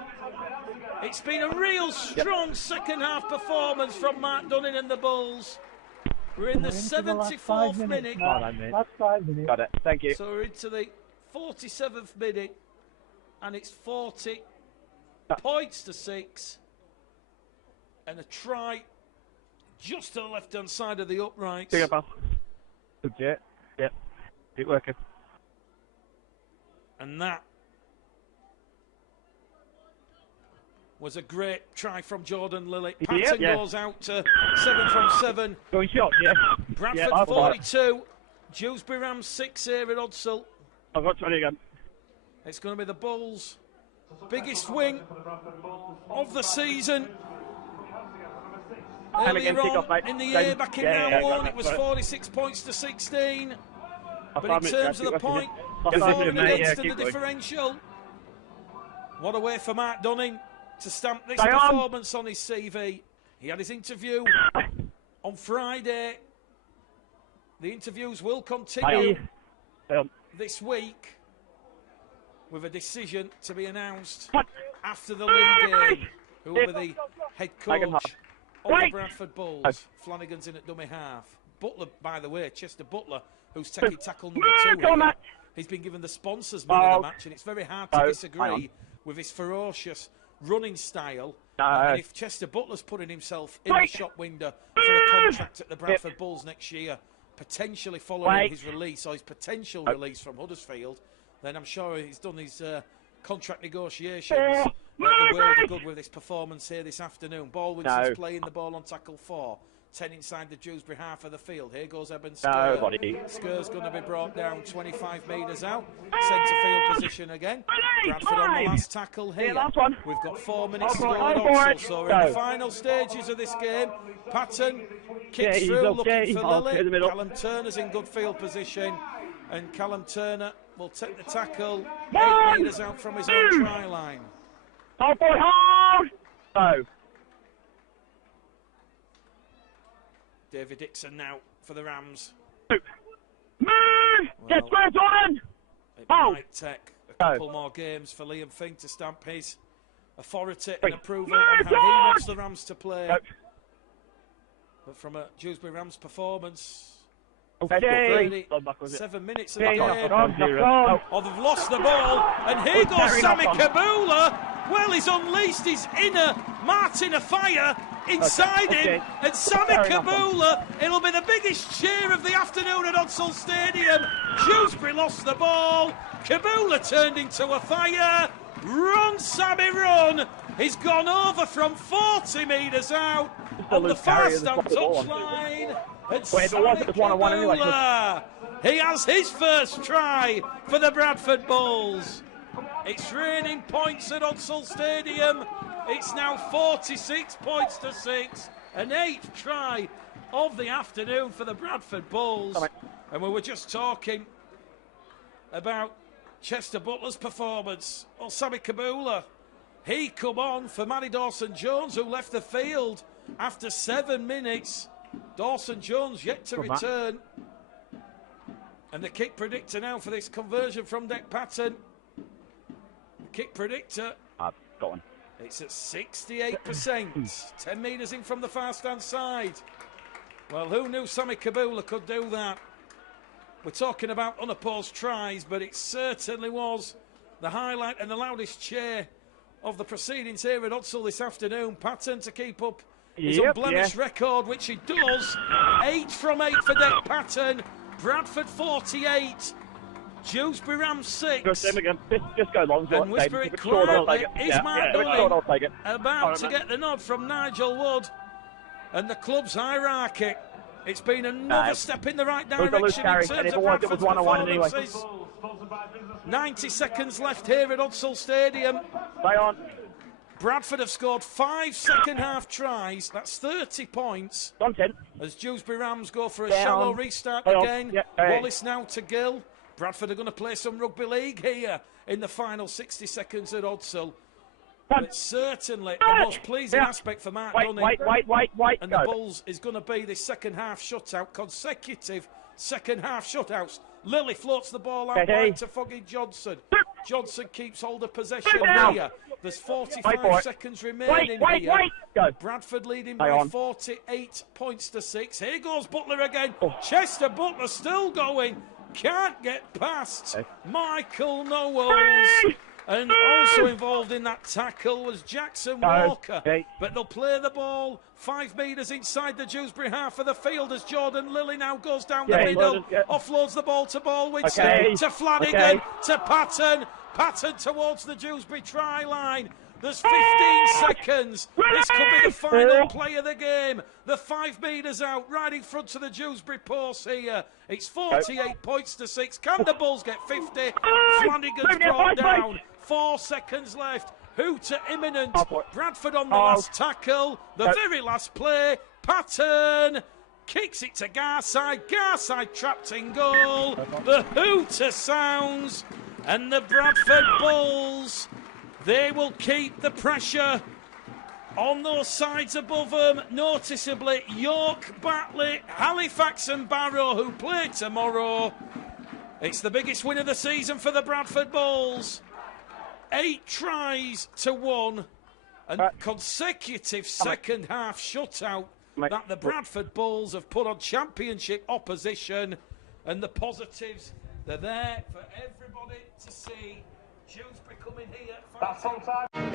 It's been a real strong second half performance from Mark Dunning and the Bulls. We're in the 74th minute. Last 5 minutes. Got it. Thank you. So we're into the 47th minute, and it's 40 points to 6, and a try just to the left-hand side of the uprights. Good jet. Yep. Keep working. And that was a great try from Jordan Lilly. Patton goes out to 7 from 7. Going shot, yeah. Bradford 42. Dewsbury Rams 6 here at Odsall. I've got 20 again. It's going to be the Bulls' biggest win of the season. Earlier on in the year, back in round 1, it was 46 points to 16. But in terms of the point, performing against the differential, what a way for Mark Dunning to stamp this performance on his CV. He had his interview on Friday. The interviews will continue this week with a decision to be announced after the league game. Who will be the head coach of the Bradford Bulls? Flanagan's in at dummy half. Butler, by the way, Chester Butler, who's taking tackle number 2 here. He's been given the sponsors man of the match, and it's very hard to disagree with his ferocious running style. And if Chester Butler's putting himself in the shop window for a contract at the Bradford Bulls next year, potentially following his release or his potential release from Huddersfield, then I'm sure he's done his contract negotiations at the world of good with this performance here this afternoon. Baldwinson's playing the ball on tackle 4. 10 inside the Dewsbury half of the field. Here goes Eben Skur. Skur's going to be brought down 25 metres out. Centre field position again. Bradford on the last tackle here. We've got 4 minutes to go at Odsall, so we're in the final stages of this game. Patton kicks through, looking for Lilly. Callum Turner's in good field position, and Callum Turner will take the tackle 8 metres out from his own try line. Hold, boy, hold! David Dixon now for the Rams. Move! Get square, Jordan! It might take a couple more games for Liam Fink to stamp his authority and approval on how he wants the Rams to play. But from a Dewsbury Rams performance, 7 minutes of the game. Oh, they've lost the ball, and here goes Sammy Kabula. Well, he's unleashed his inner Martin of fire inside him, and Sammy Kabula, it'll be the biggest cheer of the afternoon at Odsall Stadium. Dewsbury lost the ball, Kabula turned into a fire. Run, Sammy, run! He's gone over from 40 metres out on the far stand touchline. And Sammy Kabula, he has his first try for the Bradford Bulls. It's raining points at Odsall Stadium. It's now 46 points to 6. An 8th try of the afternoon for the Bradford Bulls. And we were just talking about Chester Butler's performance. Well, Sammy Kabula, he come on for Matty Dawson-Jones, who left the field after 7 minutes. Dawson-Jones yet to return. And the kick predictor now for this conversion from Deck Patton. Kick predictor. Got one. It's at 68%. 10 metres in from the far stand side. Well, who knew Sammy Kabula could do that? We're talking about unopposed tries, but it certainly was the highlight and the loudest cheer of the proceedings here at Odsall this afternoon. Patton to keep up his unblemished record, which he does. 8 from 8 for Deck Patton. Bradford 48. Dewsbury Rams 6. Just go long. And whisper it quietly. Is Mark Dunning about to get the nod from Nigel Wood and the club's hierarchy? It's been another step in the right direction in terms of Bradford's performances. 90 seconds left here at Odsall Stadium. Bradford have scored 5 second-half tries. That's 30 points. As Dewsbury Rams go for a shallow restart again. Wallace now to Gill. Bradford are going to play some rugby league here in the final 60 seconds at Odsall. But certainly the most pleasing aspect for Mark Dunning and the Bulls is going to be this second-half shutout, consecutive second-half shutouts. Lilly floats the ball out right to Foggy Johnson. Johnson keeps hold of possession here. There's 45 seconds remaining here. Bradford leading by 48 points to 6. Here goes Butler again. Chester Butler still going. Can't get past Michael Knowles. And also involved in that tackle was Jackson Walker. But they'll play the ball 5 metres inside the Dewsbury half of the field as Jordan Lilly now goes down the middle. Offloads the ball to Baldwinson, to Flanagan, to Patton. Patton towards the Dewsbury try line. There's 15 seconds. This could be the final play of the game. The 5 metres out, right in front of the Dewsbury post here. It's 48 points to 6. Can the Bulls get 50? Flanagan's brought down. 4 seconds left. Hooter imminent. Bradford on the last tackle. The very last play. Patton kicks it to Garside. Garside trapped in goal. The hooter sounds. And the Bradford Bulls, they will keep the pressure on those sides above them. Noticeably, York, Batley, Halifax and Barrow, who play tomorrow. It's the biggest win of the season for the Bradford Bulls. 8 tries to 1. And consecutive second half shutout that the Bradford Bulls have put on championship opposition. And the positives, they're there for everybody to see. Dewsbury coming here. That's on time.